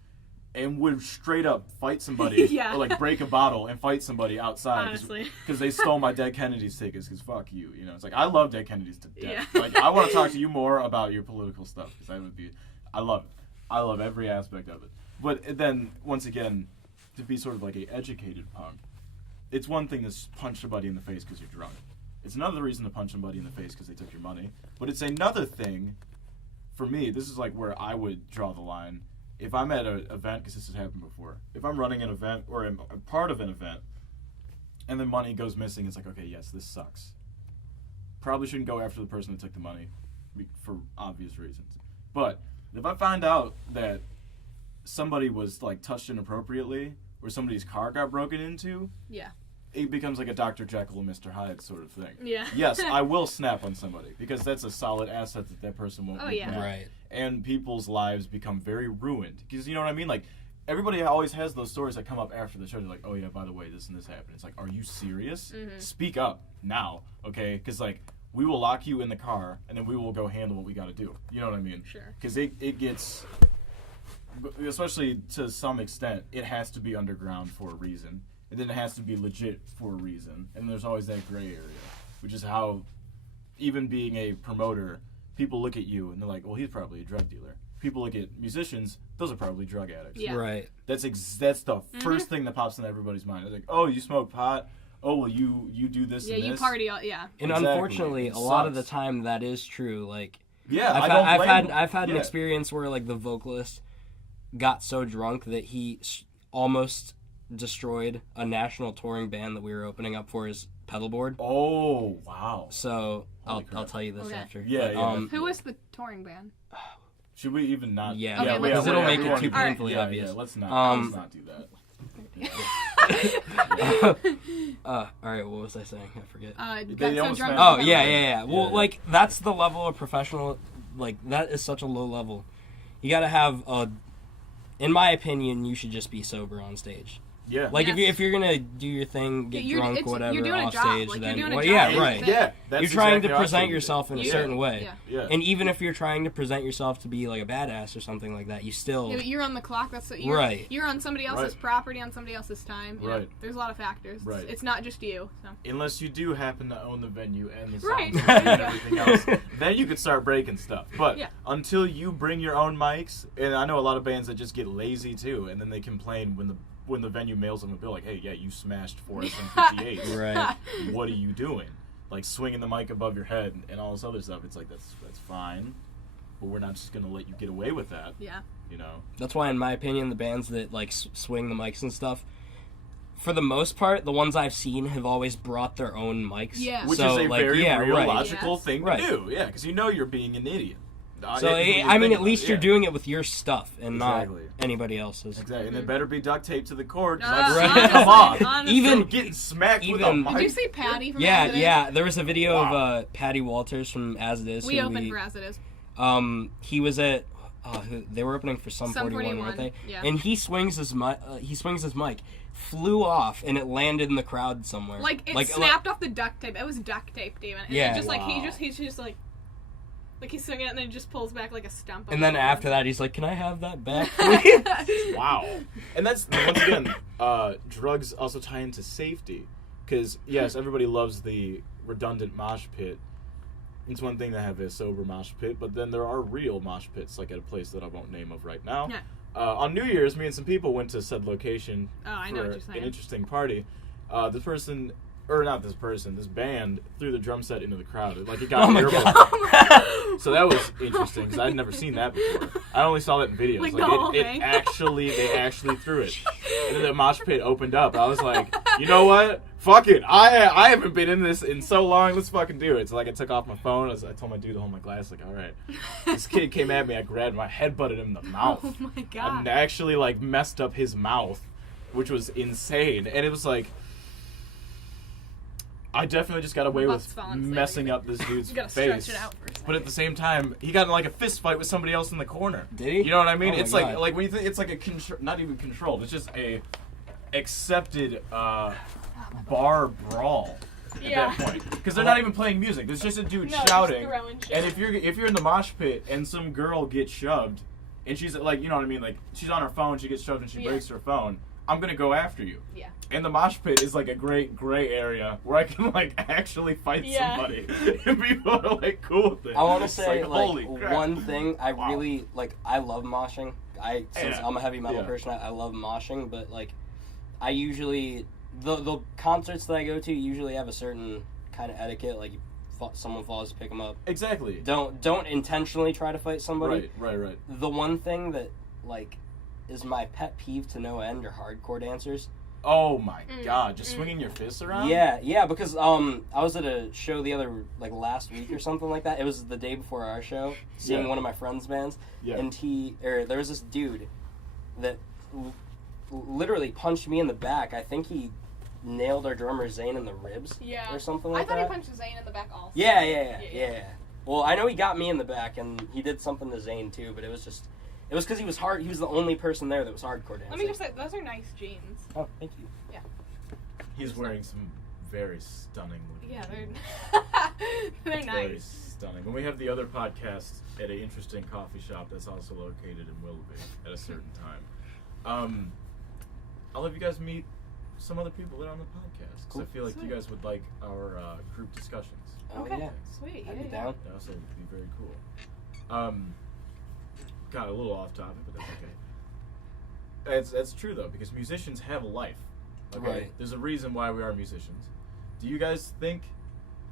and would straight up fight somebody Yeah. or like break a bottle and fight somebody outside Honestly. because they stole my Dead Kennedys tickets, because fuck you. You know, it's like, I love Dead Kennedys to death. Yeah. Like, I want to talk to you more about your political stuff, because that would be, I love it. I love every aspect of it. But then, once again, to be sort of like a educated punk, it's one thing to punch somebody in the face because you're drunk. It's another reason to punch somebody in the face because they took your money. But it's another thing, for me, this is like where I would draw the line. If I'm at an event, because this has happened before, if I'm running an event or I'm a part of an event and the money goes missing, it's like, okay, yes, this sucks. Probably shouldn't go after the person that took the money for obvious reasons. But if I find out that somebody was like touched inappropriately or somebody's car got broken into, Yeah. it becomes like a Dr. Jekyll and Mr. Hyde sort of thing. Yeah. Yes, I will snap on somebody because that's a solid asset that person won't. Oh, be yeah. mad. Right. And people's lives become very ruined because you know what I mean. Like everybody always has those stories that come up after the show. They're like, oh yeah, by the way, this and this happened. It's like, are you serious? Mm-hmm. Speak up now, okay? Because like we will lock you in the car and then we will go handle what we got to do. You know what I mean? Sure. Because it gets, especially to some extent, it has to be underground for a reason. And then it has to be legit for a reason. And there's always that gray area, which is how, even being a promoter, people look at you and they're like, well, he's probably a drug dealer. People look at musicians, those are probably drug addicts. Yeah. Right. That's the first thing that pops into everybody's mind. It's like, oh, you smoke pot? Oh, well, you do this Yeah, and this? you party all, yeah. And Exactly. unfortunately, It a lot of the sucks. time that is true. Like, Yeah, I've had an Yeah. experience where like the vocalist got so drunk that he almost destroyed a national touring band that we were opening up for his pedal board. Oh, wow. So Holy crap. I'll tell you this Okay. after. Yeah, But, yeah. Who was the touring band? Should we even not? Yeah, Okay, because let's it'll not. make it too All right. painfully obvious. Yeah, let's Um, not do that. All right, what was I saying? I forget. They Got so almost drunk. met- Oh you yeah, fell yeah, yeah. Well, Yeah. like that's the level of professional. Like that is such a low level. You got to have a. In my opinion, you should just be sober on stage. Yeah. Like Yes. if you're gonna do your thing, get drunk, whatever, you're doing a off job. stage, Like, then you're doing a well, job. yeah, It's right. the- Yeah, that's You're trying exactly to how I present treated it. yourself in a Yeah. certain way. Yeah. Yeah. And even if you're trying to present yourself to be like a badass or something like that, you still Yeah, but you're on the clock. That's what you're, Right. You're on somebody else's Right. property, on somebody else's time. You know, Right. there's a lot of factors. Right. It's not just you. So. Unless you do happen to own the venue and the sound Right. system and everything else, then you could start breaking stuff. But Yeah. until you bring your own mics, and I know a lot of bands that just get lazy too, and then they complain when the venue mails them a bill like, hey, yeah, you smashed 4 SM58s. right. What are you doing? Like swinging the mic above your head and all this other stuff. It's like that's fine, but we're not just gonna let you get away with that. Yeah. You know. That's why, in my opinion, the bands that like swing the mics and stuff, for the most part, the ones I've seen have always brought their own mics. Yeah. Which So, is a like, very yeah, real right. logical Yes. thing Right. to do. Yeah, because you know you're being an idiot. So When you I mean, think at about least it, you're yeah. doing it with your stuff and Exactly. not anybody else's. Exactly, and it better be duct taped to the cord. 'Cause Ah, I've seen right. it come off. honestly. Even- So getting smacked with a even- mic. Did you see Patty from Yeah, As It Is? yeah. There was a video Wow. of Patty Walters from As It Is. We who opened for As It Is. He was at. They were opening for Some 41, weren't they? yeah. And he swings his mic, flew off, and it landed in the crowd somewhere. Like it snapped off the duct tape. It was duct taped even. And Yeah. it just like Wow. he's just like he's swinging it and then he just pulls back like a stump. And then after that, he's like, "Can I have that back, please?" Wow. And that's, once again, drugs also tie into safety. Because, yes, everybody loves the redundant mosh pit. It's one thing to have a sober mosh pit, but then there are real mosh pits, like at a place that I won't name of right now. Yeah. On New Year's, me and some people went to said location Oh, I know for what you're saying. an interesting party. This band threw the drum set into the crowd. Like, it got Oh my airborne. god! So that was interesting because I'd never seen that before. I only saw that in videos. Like the whole thing? They actually threw it. And then the mosh pit opened up. I was like, you know what? Fuck it. I haven't been in this in so long. Let's fucking do it. So like I took off my phone. I told my dude to hold my glass. Like, all right. This kid came at me. I grabbed my head, butted him in the mouth. Oh my I god. actually like messed up his mouth, which was insane. And it was like, I definitely just got away Buff's with falling asleep. messing up this dude's You gotta face. stretch it out for a second. But at the same time, he got in like a fist fight with somebody else in the corner. Did he? You know what I mean? Oh my It's God. like when you think it's like not even controlled. It's just a accepted bar brawl Yeah. at that point. Because they're not even playing music. There's just a dude No, just shouting. throwing shit. And if you're in the mosh pit and some girl gets shoved, and she's like, you know what I mean? Like she's on her phone, she gets shoved and she Yeah. breaks her phone. I'm gonna go after you. Yeah. And the mosh pit is like a great gray area where I can like actually fight Yeah. somebody, and people are like cool with it. I want to It's say holy crap. one thing I Wow. really like. I love moshing. Since Yeah. I'm a heavy metal Yeah. person, I love moshing. But like, I usually the concerts that I go to usually have a certain kind of etiquette. Like, someone falls, pick them up. Exactly. Don't intentionally try to fight somebody. Right. The one thing that like is my pet peeve to no end are hardcore dancers. Oh my god, just swinging your fists around? Yeah, because I was at a show last week or something like that. It was the day before our show, seeing Yeah. one of my friends' bands, Yeah. and there was this dude, that literally punched me in the back. I think he nailed our drummer Zane in the ribs or something like that. I thought he punched Zane in the back also. Yeah. Well, I know he got me in the back, and he did something to Zane too, but it was because he was hard. He was the only person there that was hardcore dancing. Let me just say, those are nice jeans. Oh, thank you. Yeah. He's wearing some very stunning looking jeans. They're nice. Very stunning. When we have the other podcast at an interesting coffee shop that's also located in Willoughby at a certain time, I'll have you guys meet some other people that are on the podcast. 'Cause Cool. I feel like Sweet. you guys would like our group discussions. Oh, Okay, yeah. sweet. I'd Yeah, be yeah. down. That also would be very cool. Got a little off topic, but that's okay. That's true though, because musicians have a life. Okay, Right. There's a reason why we are musicians. Do you guys think?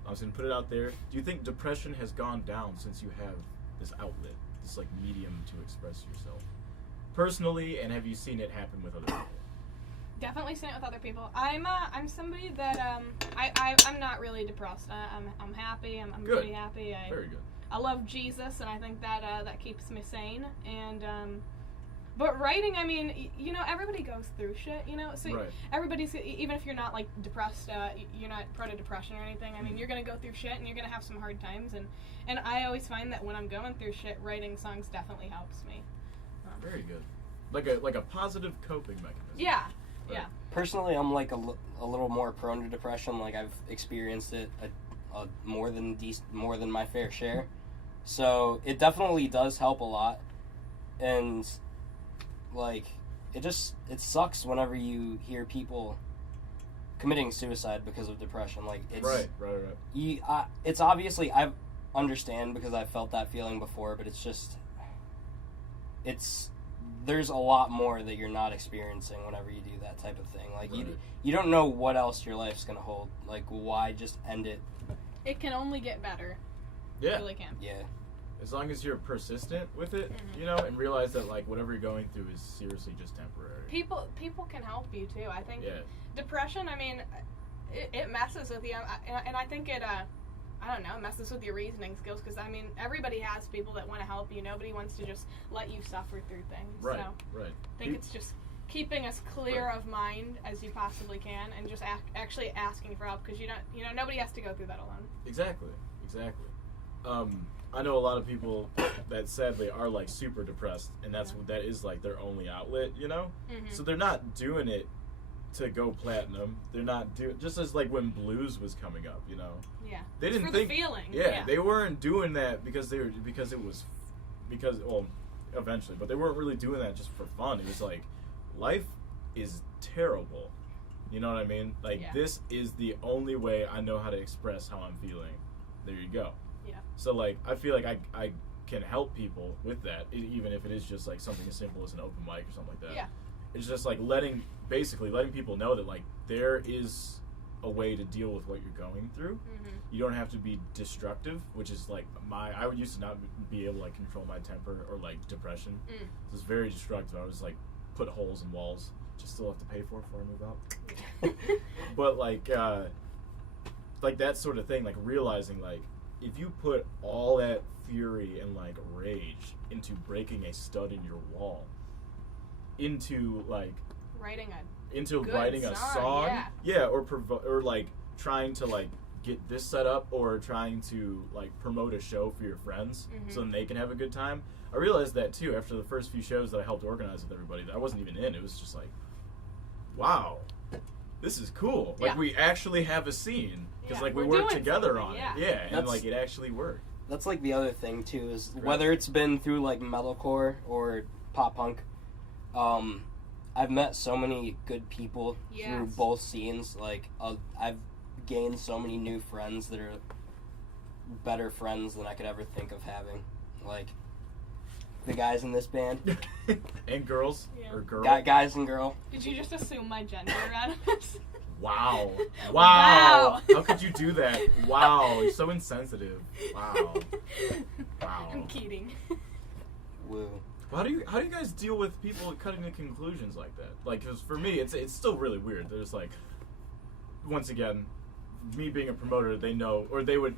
I was gonna put it out there. Do you think depression has gone down since you have this outlet, this like medium to express yourself, personally, and have you seen it happen with other people? Definitely seen it with other people. I'm somebody that I'm not really depressed. I'm happy. I'm Good. pretty happy. Very good. I love Jesus, and I think that that keeps me sane. And but writing, I mean, everybody goes through shit, So Right. everybody's, even if you're not like depressed, you're not prone to depression or anything. I mean, you're gonna go through shit, and you're gonna have some hard times. And I always find that when I'm going through shit, writing songs definitely helps me. Very good. Like a positive coping mechanism. Yeah. Right. Yeah. Personally, I'm like a little more prone to depression. Like I've experienced it more than my fair share. So it definitely does help a lot, and like it sucks whenever you hear people committing suicide because of depression. Like it's Right. it's obviously I understand because I've felt that feeling before, but there's a lot more that you're not experiencing whenever you do that type of thing. Like Right. you don't know what else your life's gonna hold. Like why just end it? It can only get better. Yeah. It really can. Yeah. As long as you're persistent with it, and realize that like whatever you're going through is seriously just temporary. People can help you too. I think Yeah. depression, I mean, it messes with you, and I think it I don't know, it messes with your reasoning skills, because I mean, everybody has people that want to help you. Nobody wants to just let you suffer through things. Right. So Right. I think it's just keeping as clear of mind as you possibly can, and just actually asking for help, because nobody has to go through that alone. Exactly. I know a lot of people that sadly are like super depressed, and that is like their only outlet, Mm-hmm. So they're not doing it to go platinum. They're not doing, just as like when blues was coming up, Yeah. They It's didn't for think the feeling. Yeah, they weren't doing that because eventually, but they weren't really doing that just for fun. It was like, life is terrible. You know what I mean? Like, This is the only way I know how to express how I'm feeling. There you go. Yeah. So, like, I feel like I can help people with that, even if it is just, like, something as simple as an open mic or something like that. Yeah. It's just, like, letting people know that, like, there is a way to deal with what you're going through. Mm-hmm. You don't have to be destructive, which is, like, I would used to not be able to, like, control my temper or, like, depression. It was very destructive. I was, like, put holes in walls, which I still have to pay for before I move out. But, like that sort of thing, like, realizing, like, if you put all that fury and, like, rage into breaking a stud in your wall, into, like, Writing a song, or like trying to like get this set up, or trying to like promote a show for your friends so then they can have a good time. I realized that too after the first few shows that I helped organize with everybody that I wasn't even in. It was just like, wow, this is cool. Like, we actually have a scene, because like we we're worked doing together something, on it, and That's- like it actually worked. That's like the other thing too, is Right. whether it's been through like metalcore or pop punk, I've met so many good people through both scenes. Like I've gained so many new friends that are better friends than I could ever think of having. Like the guys in this band, And girls, Yeah. or girl. guys and girl. Did you just assume my gender out of this? Wow. Wow. How could you do that? Wow. You're so insensitive. Wow. Wow. I'm kidding. Woo. How do you guys deal with people cutting to conclusions like that? Like, 'cause for me, it's still really weird. There's like, once again, me being a promoter, they know, or they would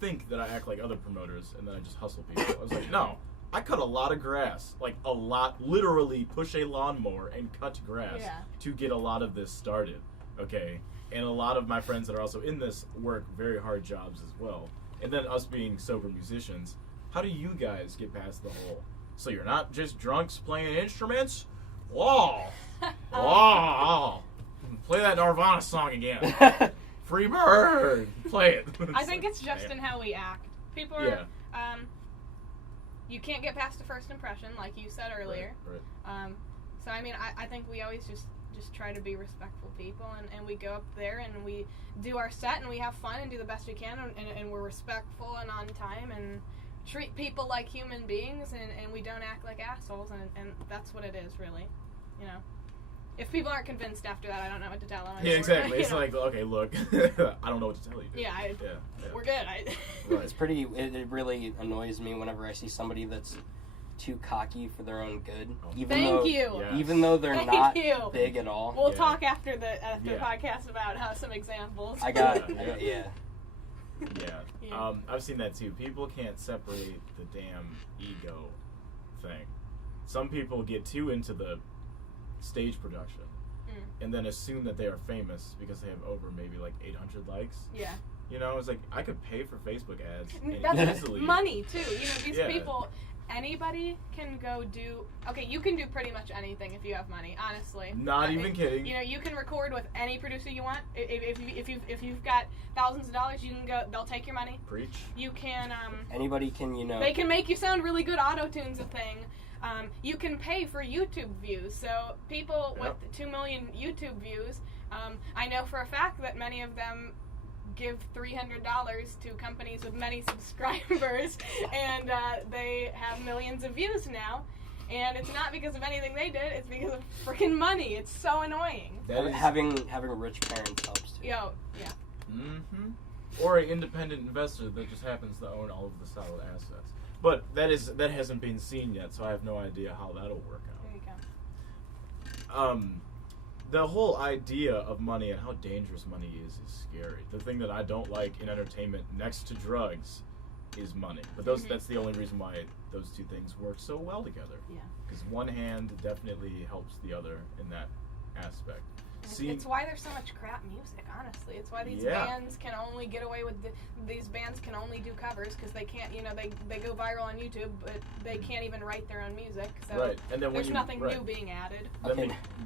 think that I act like other promoters, and then I just hustle people. I was like, no, I cut a lot of grass, like a lot, literally push a lawnmower and cut grass to get a lot of this started, okay? And a lot of my friends that are also in this work very hard jobs as well. And then us being sober musicians, how do you guys get past the whole, so you're not just drunks playing instruments? Whoa! Whoa! Play that Nirvana song again. Free Bird! Play it. I think it's just in how we act. People are, you can't get past the first impression, like you said earlier. Right. So, I mean, I think we always just try to be respectful people, and we go up there and we do our set and we have fun and do the best we can, and we're respectful and on time and treat people like human beings, and we don't act like assholes, and that's what it is, really. You know, if people aren't convinced after that, I don't know what to tell them. Yeah, exactly. It's like, okay, look, I don't know what to tell you. Yeah, we're good. Right. It's pretty. It really annoys me whenever I see somebody that's too cocky for their own good. Even though they're not big at all. We'll talk after the podcast about some examples. I got yeah. I've seen that too. People can't separate the damn ego thing. Some people get too into the stage production and then assume that they are famous because they have over maybe like 800 likes. Yeah. You know, it's like, I could pay for Facebook ads that's easily. money too. You know, these people, anybody can go do. Okay, you can do pretty much anything if you have money. Honestly, not even kidding. You know, you can record with any producer you want. If you've got thousands of dollars, you can go. They'll take your money. Preach. You can. Anybody can. You know. They can make you sound really good. Auto-tune's a thing. You can pay for YouTube views. So people with 2 million YouTube views, I know for a fact that many of them give $300 to companies with many subscribers, and they have millions of views now. And it's not because of anything they did; it's because of freaking money. It's so annoying. Having rich parents helps too. Mm-hmm. Or an independent investor that just happens to own all of the solid assets. But that hasn't been seen yet, so I have no idea how that'll work out. There you go. The whole idea of money and how dangerous money is scary. The thing that I don't like in entertainment, next to drugs, is money. But that's the only reason why those two things work so well together. Yeah. Because one hand definitely helps the other in that aspect. It's why there's so much crap music, honestly. It's why these bands can only get away with these bands can only do covers because they can't, you know, they go viral on YouTube, but they can't even write their own music. So and then there's nothing new being added.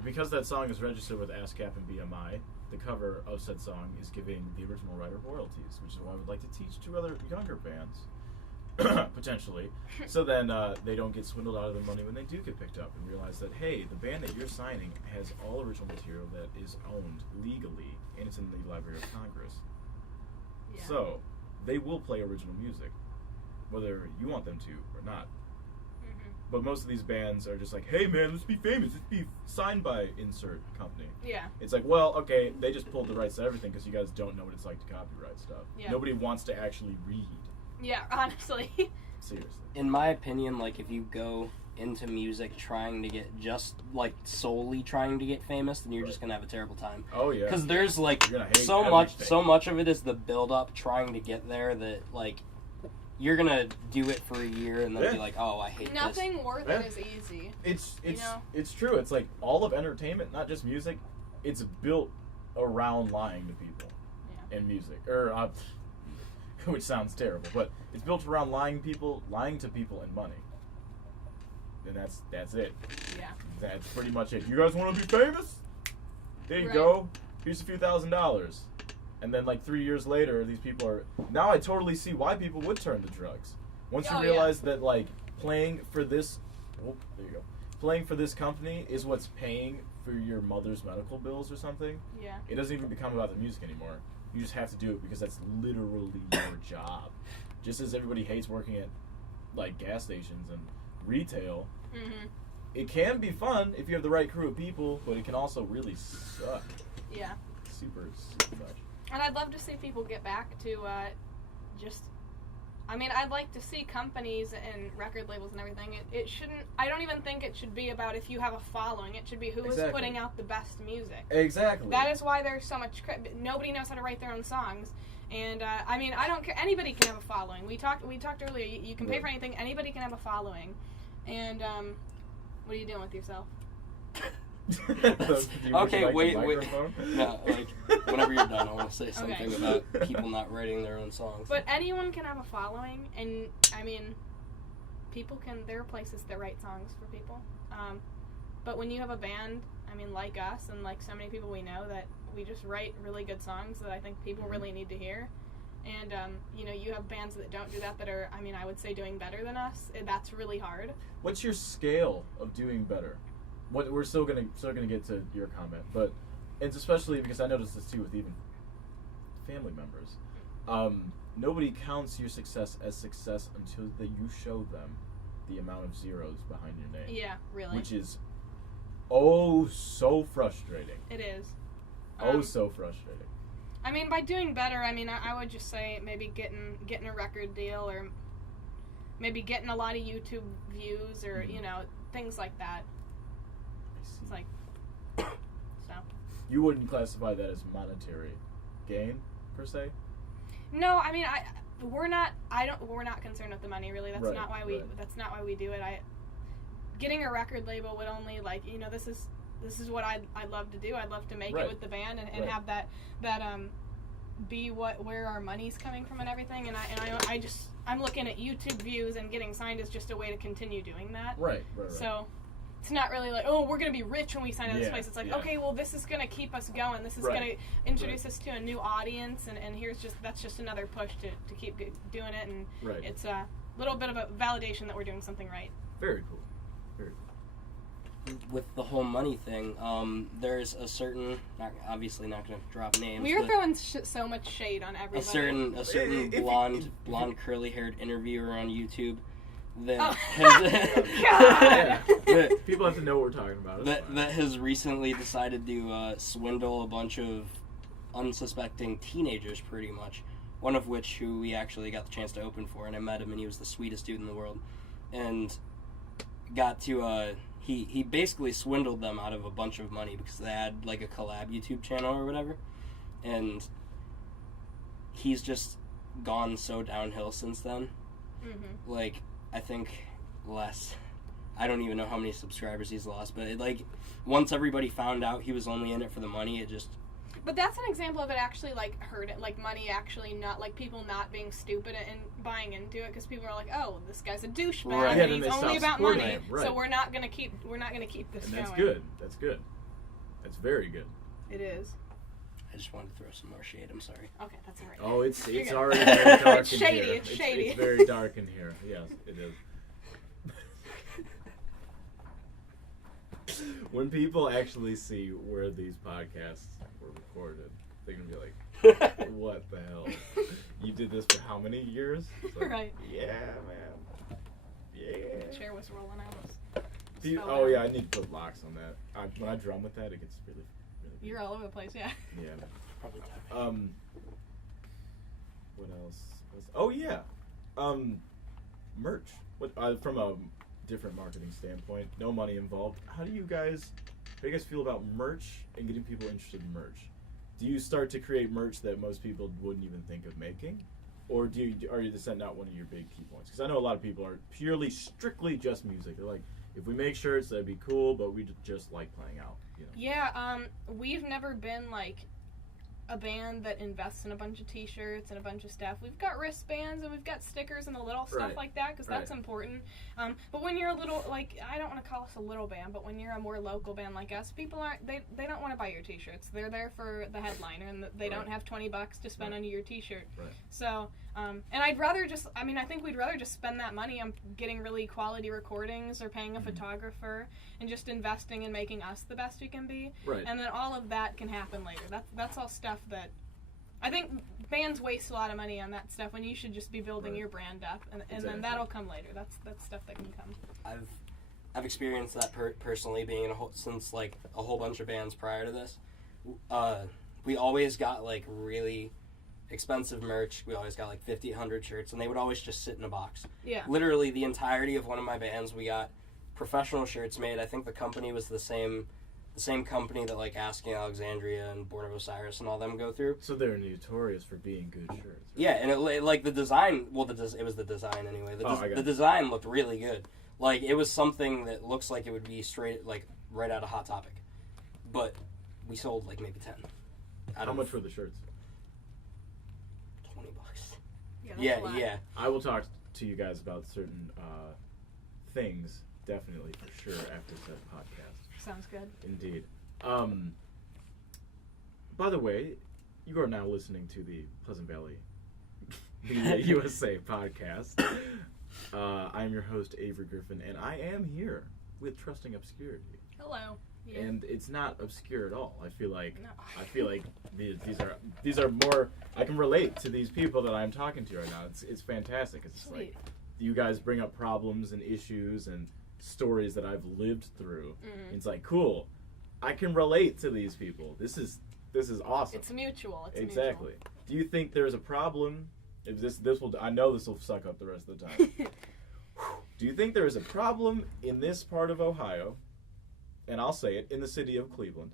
Because that song is registered with ASCAP and BMI, the cover of said song is giving the original writer royalties, which is what I would like to teach to other younger bands. Potentially. So then they don't get swindled out of their money when they do get picked up and realize that, hey, the band that you're signing has all original material that is owned legally and it's in the Library of Congress. Yeah. So they will play original music, whether you want them to or not. Mm-hmm. But most of these bands are just like, hey man, let's be famous, let's be signed by insert company. Yeah. It's like, well, okay, they just pulled the rights to everything because you guys don't know what it's like to copyright stuff. Yeah. Nobody wants to actually read. Yeah, honestly. Seriously. In my opinion, like, if you go into music trying to get solely trying to get famous, then you're just gonna have a terrible time. Oh yeah. Because there's so much of it is the build up trying to get there that like you're gonna do it for a year and then be like, oh, I hate Nothing worth it is easy. It's true. It's like all of entertainment, not just music. It's built around lying to people and music, or which sounds terrible, but it's built around lying to people, and money. And that's it. Yeah. That's pretty much it. You guys want to be famous? There you go. Here's a few $1,000s. And then like 3 years later, these people are... Now I totally see why people would turn to drugs. Once you realize that like playing for this... Oh, there you go. Playing for this company is what's paying for your mother's medical bills or something. Yeah. It doesn't even become about the music anymore. You just have to do it because that's literally your job. Just as everybody hates working at like gas stations and retail, it can be fun if you have the right crew of people, but it can also really suck. Yeah. Super much. And I'd love to see people get back to I'd like to see companies and record labels and everything. It shouldn't. I don't even think it should be about if you have a following. It should be who is putting out the best music. Exactly. That is why there's so much. Nobody knows how to write their own songs, And I mean, I don't care. Anybody can have a following. We talked earlier. You can pay for anything. Anybody can have a following. And what are you doing with yourself? Okay, wait. No, like whenever you're done, I want to say something about people not writing their own songs. But anyone can have a following, and I mean, people can. There are places that write songs for people. But when you have a band, I mean, like us and like so many people we know, that we just write really good songs that I think people really need to hear. And you know, you have bands that don't do that, that are, I mean, I would say doing better than us. That's really hard. What's your scale of doing better? What we're still gonna get to your comment, but it's especially because I noticed this too with even family members. Nobody counts your success as success until that you show them the amount of zeros behind your name. Yeah, really. Which is so frustrating. It is. So frustrating. I mean, by doing better, I mean, I would just say maybe getting a record deal, or maybe getting a lot of YouTube views, or you know, things like that. It's like, so. You wouldn't classify that as monetary gain per se? No, I mean, we're not concerned with the money, really. That's Right, not why that's not why we do it. Getting a record label would only, like, you know, this is what I'd love to do. I'd love to make it with the band and have that be where our money's coming from and everything. And I'm looking at YouTube views, and getting signed is just a way to continue doing that. Right. So it's not really like, oh, we're gonna be rich when we sign to this place. It's like, okay, well, this is gonna keep us going. This is gonna introduce us to a new audience, and that's just another push to keep doing it. And it's a little bit of a validation that we're doing something right. Very cool. Very cool. With the whole money thing, there's a certain, obviously not going to drop names. We were throwing so much shade on everybody. A certain blonde curly-haired interviewer on YouTube that people have to know what we're talking about. That has recently decided to swindle a bunch of unsuspecting teenagers, pretty much. One of which who we actually got the chance to open for, and I met him, and he was the sweetest dude in the world, and got to he basically swindled them out of a bunch of money because they had like a collab YouTube channel or whatever, and he's just gone so downhill since then. Mm-hmm. Like, I think I don't even know how many subscribers he's lost, but once everybody found out he was only in it for the money, it just... But that's an example of it actually, like, hurt it. Like, money actually not, like, people not being stupid and buying into it, because people are like, oh, this guy's a douchebag, and he's only about money, so we're not gonna keep this going. That's good. That's very good. It is. I just wanted to throw some more shade. I'm sorry. Okay, that's all right. Oh, it's already very dark it's in shady, here. It's shady. It's very dark in here. Yes, it is. When people actually see where these podcasts were recorded, they're going to be like, what the hell? You did this for how many years? Like, right. Yeah, man. Yeah. The chair was rolling out. Yeah, I need to put locks on that. When I drum with that, it gets really big. You're all over the place, yeah. Yeah. Probably time. What else? Oh, yeah. Merch. From a different marketing standpoint, no money involved. How do you guys feel about merch and getting people interested in merch? Do you start to create merch that most people wouldn't even think of making, or are you just not one of your big key points? Because I know a lot of people are strictly just music. They're like, if we make shirts, that'd be cool, but we just like playing out. You know? Yeah. We've never been like a band that invests in a bunch of t-shirts and a bunch of stuff. We've got wristbands and we've got stickers and the little stuff like that, because that's important. But when you're a little, like, I don't want to call us a little band, but when you're a more local band like us, people aren't, they don't want to buy your t-shirts. They're there for the headliner, and they don't have $20 to spend on your t-shirt. So, and I think we'd rather just spend that money on getting really quality recordings, or paying a photographer, and just investing in making us the best we can be. And then all of that can happen later. That's all stuff that I think bands waste a lot of money on that stuff, when you should just be building your brand up, and then that'll come later. That's stuff that can come. I've experienced that personally, being in since like a whole bunch of bands prior to this. We always got like really expensive merch. We always got like 50, 100 shirts, and they would always just sit in a box. Yeah. Literally the entirety of one of my bands, we got professional shirts made. I think the company was the same the same company that like Asking Alexandria and Born of Osiris and all them go through. So they're notorious for being good shirts. Yeah, and it like the design. Well, it was the design anyway. The design looked really good. Like it was something that looks like it would be straight like right out of Hot Topic, but we sold like maybe 10. How much were the shirts? $20. Yeah. I will talk to you guys about certain things, definitely for sure, after said podcast. Sounds good. Indeed. By the way, you are now listening to the Pleasant Valley Media USA podcast. I'm your host, Avery Griffin, and I am here with Trusting Obscurity. Hello. Yeah. And it's not obscure at all. I feel like these are more. I can relate to these people that I'm talking to right now. It's fantastic. It's just like you guys bring up problems and issues and stories that I've lived through. Mm-hmm. It's like cool. I can relate to these people. This is awesome. It's mutual. Exactly. Mutual. Do you think there's a problem? If this will, I know this will suck up the rest of the time. Do you think there is a problem in this part of Ohio? And I'll say it, in the city of Cleveland,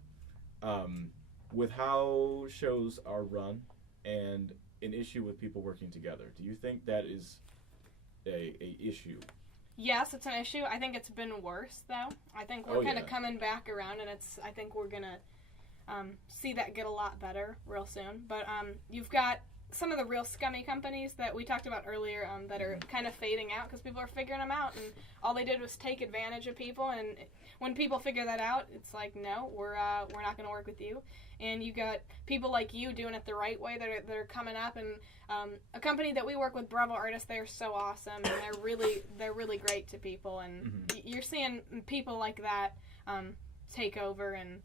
with how shows are run and an issue with people working together. Do you think that is a issue? Yes, it's an issue. I think it's been worse, though. I think we're kind of coming back around, and I think we're going to see that get a lot better real soon. But you've got some of the real scummy companies that we talked about earlier that are kind of fading out because people are figuring them out, and all they did was take advantage of people. And when people figure that out, it's like, no, we're not going to work with you. And you got people like you doing it the right way that are coming up. And a company that we work with, Bravo Artists, they're so awesome, and they're really great to people. And you're seeing people like that take over, and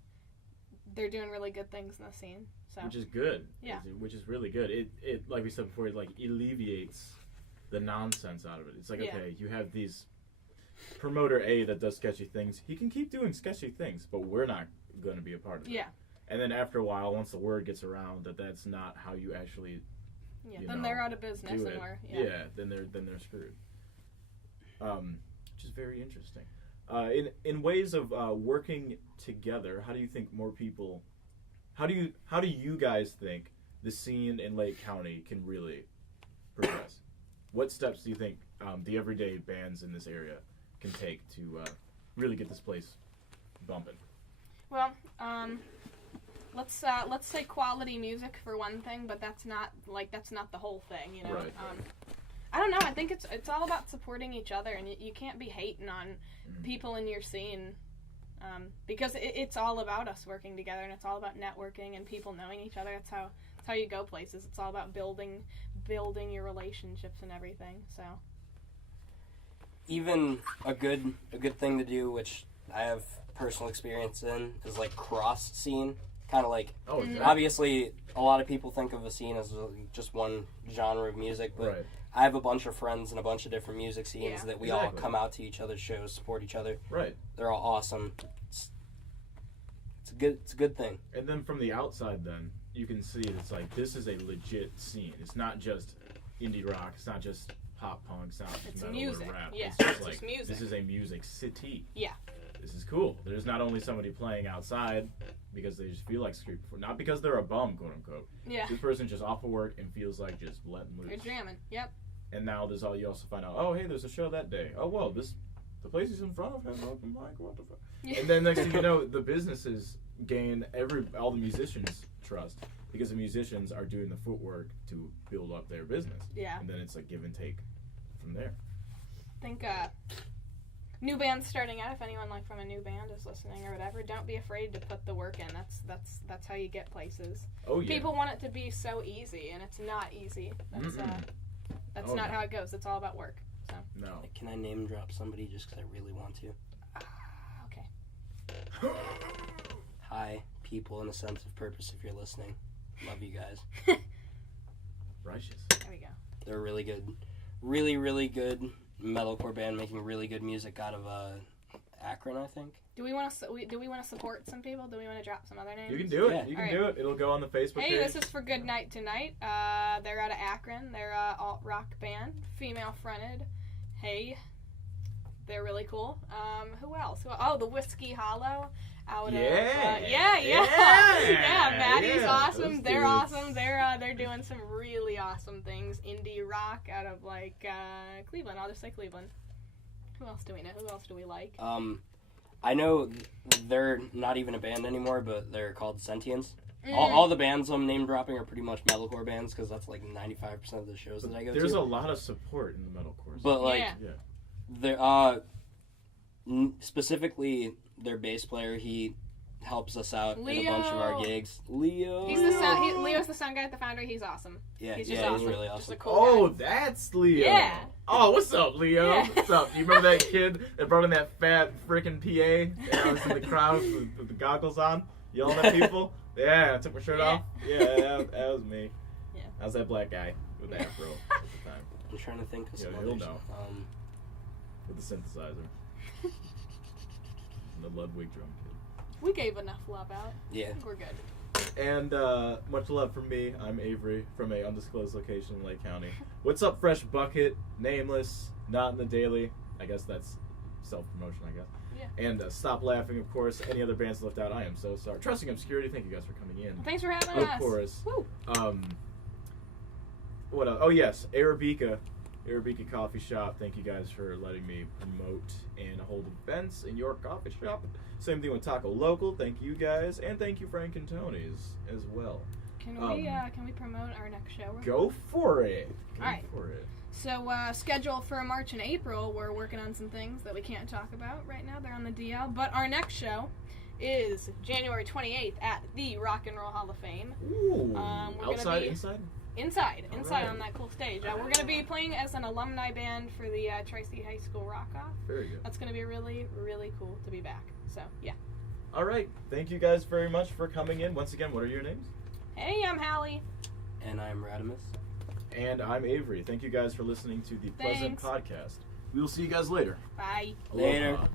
they're doing really good things in the scene. So. Which is good. Yeah. Which is really good. It like we said before, it like alleviates the nonsense out of it. It's like, okay, you have these promoter A that does sketchy things. He can keep doing sketchy things, but we're not going to be a part of it. Yeah. And then after a while, once the word gets around that that's not how you actually then they're out of business and we're then they're screwed. Which is very interesting. In ways of working together, how do you think more people How do you guys think the scene in Lake County can really progress? What steps do you think the everyday bands in this area can take to really get this place bumping? Well, let's say quality music for one thing, but that's not the whole thing, you know. Right. I don't know. I think it's all about supporting each other, and you can't be hating on people in your scene. Because it's all about us working together, and it's all about networking and people knowing each other. That's how you go places. It's all about building your relationships and everything. So even a good thing to do, which I have personal experience in, is like cross scene. Kind of like obviously a lot of people think of a scene as just one genre of music, but I have a bunch of friends in a bunch of different music scenes that we all come out to each other's shows, support each other. Right. They're all awesome. It's a good thing. And then from the outside, then you can see it's like this is a legit scene. It's not just indie rock. It's not just pop punk. It's not just metal music. or rap. Yeah, it's just like music. This is a music city. Yeah. This is cool. There's not only somebody playing outside because they just feel like screaming, not because they're a bum, quote unquote. Yeah. This person's just off of work and feels like just letting loose. They're jamming. Yep. And now you also find out, oh hey, there's a show that day. Oh well, the place he's in front of has an open mic. What the fuck? Yeah. And then next thing you know, the businesses gain all the musicians' trust because the musicians are doing the footwork to build up their business. Yeah. And then it's like give and take from there. I think new bands starting out, if anyone like from a new band is listening or whatever, don't be afraid to put the work in. That's how you get places. Oh yeah. People want it to be so easy, and it's not easy. That's not how it goes. It's all about work. So. No. Can I name drop somebody just because I really want to? Okay. Hi, people in a sense of purpose, if you're listening. Love you guys. Righteous. There we go. They're really good. Really, really good metalcore band making really good music out of Akron, I think. Do we want to support some people? Do we want to drop some other names? You can do it. Yeah. You can do it. It'll go on the Facebook page. Hey, this is for Good Night Tonight. They're out of Akron. They're a alt rock band, female fronted. Hey, they're really cool. Who else? Oh, the Whiskey Hollow out Yeah. of Maddie's awesome. Those They're dudes. awesome. They're doing some really awesome things. Indie rock out of like Cleveland. I'll just say Cleveland. Who else do we know? Who else do we like? I know they're not even a band anymore, but they're called Sentience. All the bands I'm name dropping are pretty much metalcore bands because that's like 95% of the shows that I go to. There's a lot of support in the metalcore. But like, Yeah. they're specifically their bass player, he helps us out in a bunch of our gigs. Leo. Leo's the sound guy at the Foundry. He's awesome. Yeah, He's just he's awesome. really Just a awesome. cool Oh, guy. that's Leo. Yeah. Oh, what's up, Leo? Yeah. What's up? You remember that kid that brought in that fat freaking PA that was in the crowd with the goggles on, yelling at people? Yeah, I took my shirt off. Yeah, that was me. Yeah. I was that black guy with the afro at the time. I'm trying to think of some Yeah, others. he'll know. With the synthesizer. And the Ludwig drum kit. We gave enough love out. Yeah. I think we're good. And much love from me. I'm Avery from a undisclosed location in Lake County. What's up, Fresh Bucket? Nameless, not in the daily. I guess that's self-promotion, I guess. Yeah. And Stop Laughing, of course. Any other bands left out, I am so sorry. Trusting Obscurity, thank you guys for coming in. Thanks for having Of us. course. Woo. What else? Oh, yes, Arabica Coffee Shop. Thank you guys for letting me promote and hold events in your coffee shop. Same thing with Taco Local. Thank you guys. And thank you, Frank and Tony's, as well. Can we promote our next show? Go for it. Go All right. for it. So, schedule for March and April, we're working on some things that we can't talk about right now. They're on the DL. But our next show is January 28th at the Rock and Roll Hall of Fame. Ooh. We're Outside, gonna be inside? Inside right. on that cool stage. We're going to be playing as an alumni band for the Tri-C High School Rock Off. Very good. That's going to be really, really cool to be back. So, yeah. All right. Thank you guys very much for coming in. Once again, what are your names? Hey, I'm Hallie. And I'm Radimus. And I'm Avery. Thank you guys for listening to the Pleasant Thanks. Podcast. We will see you guys later. Bye. Later. Aloha.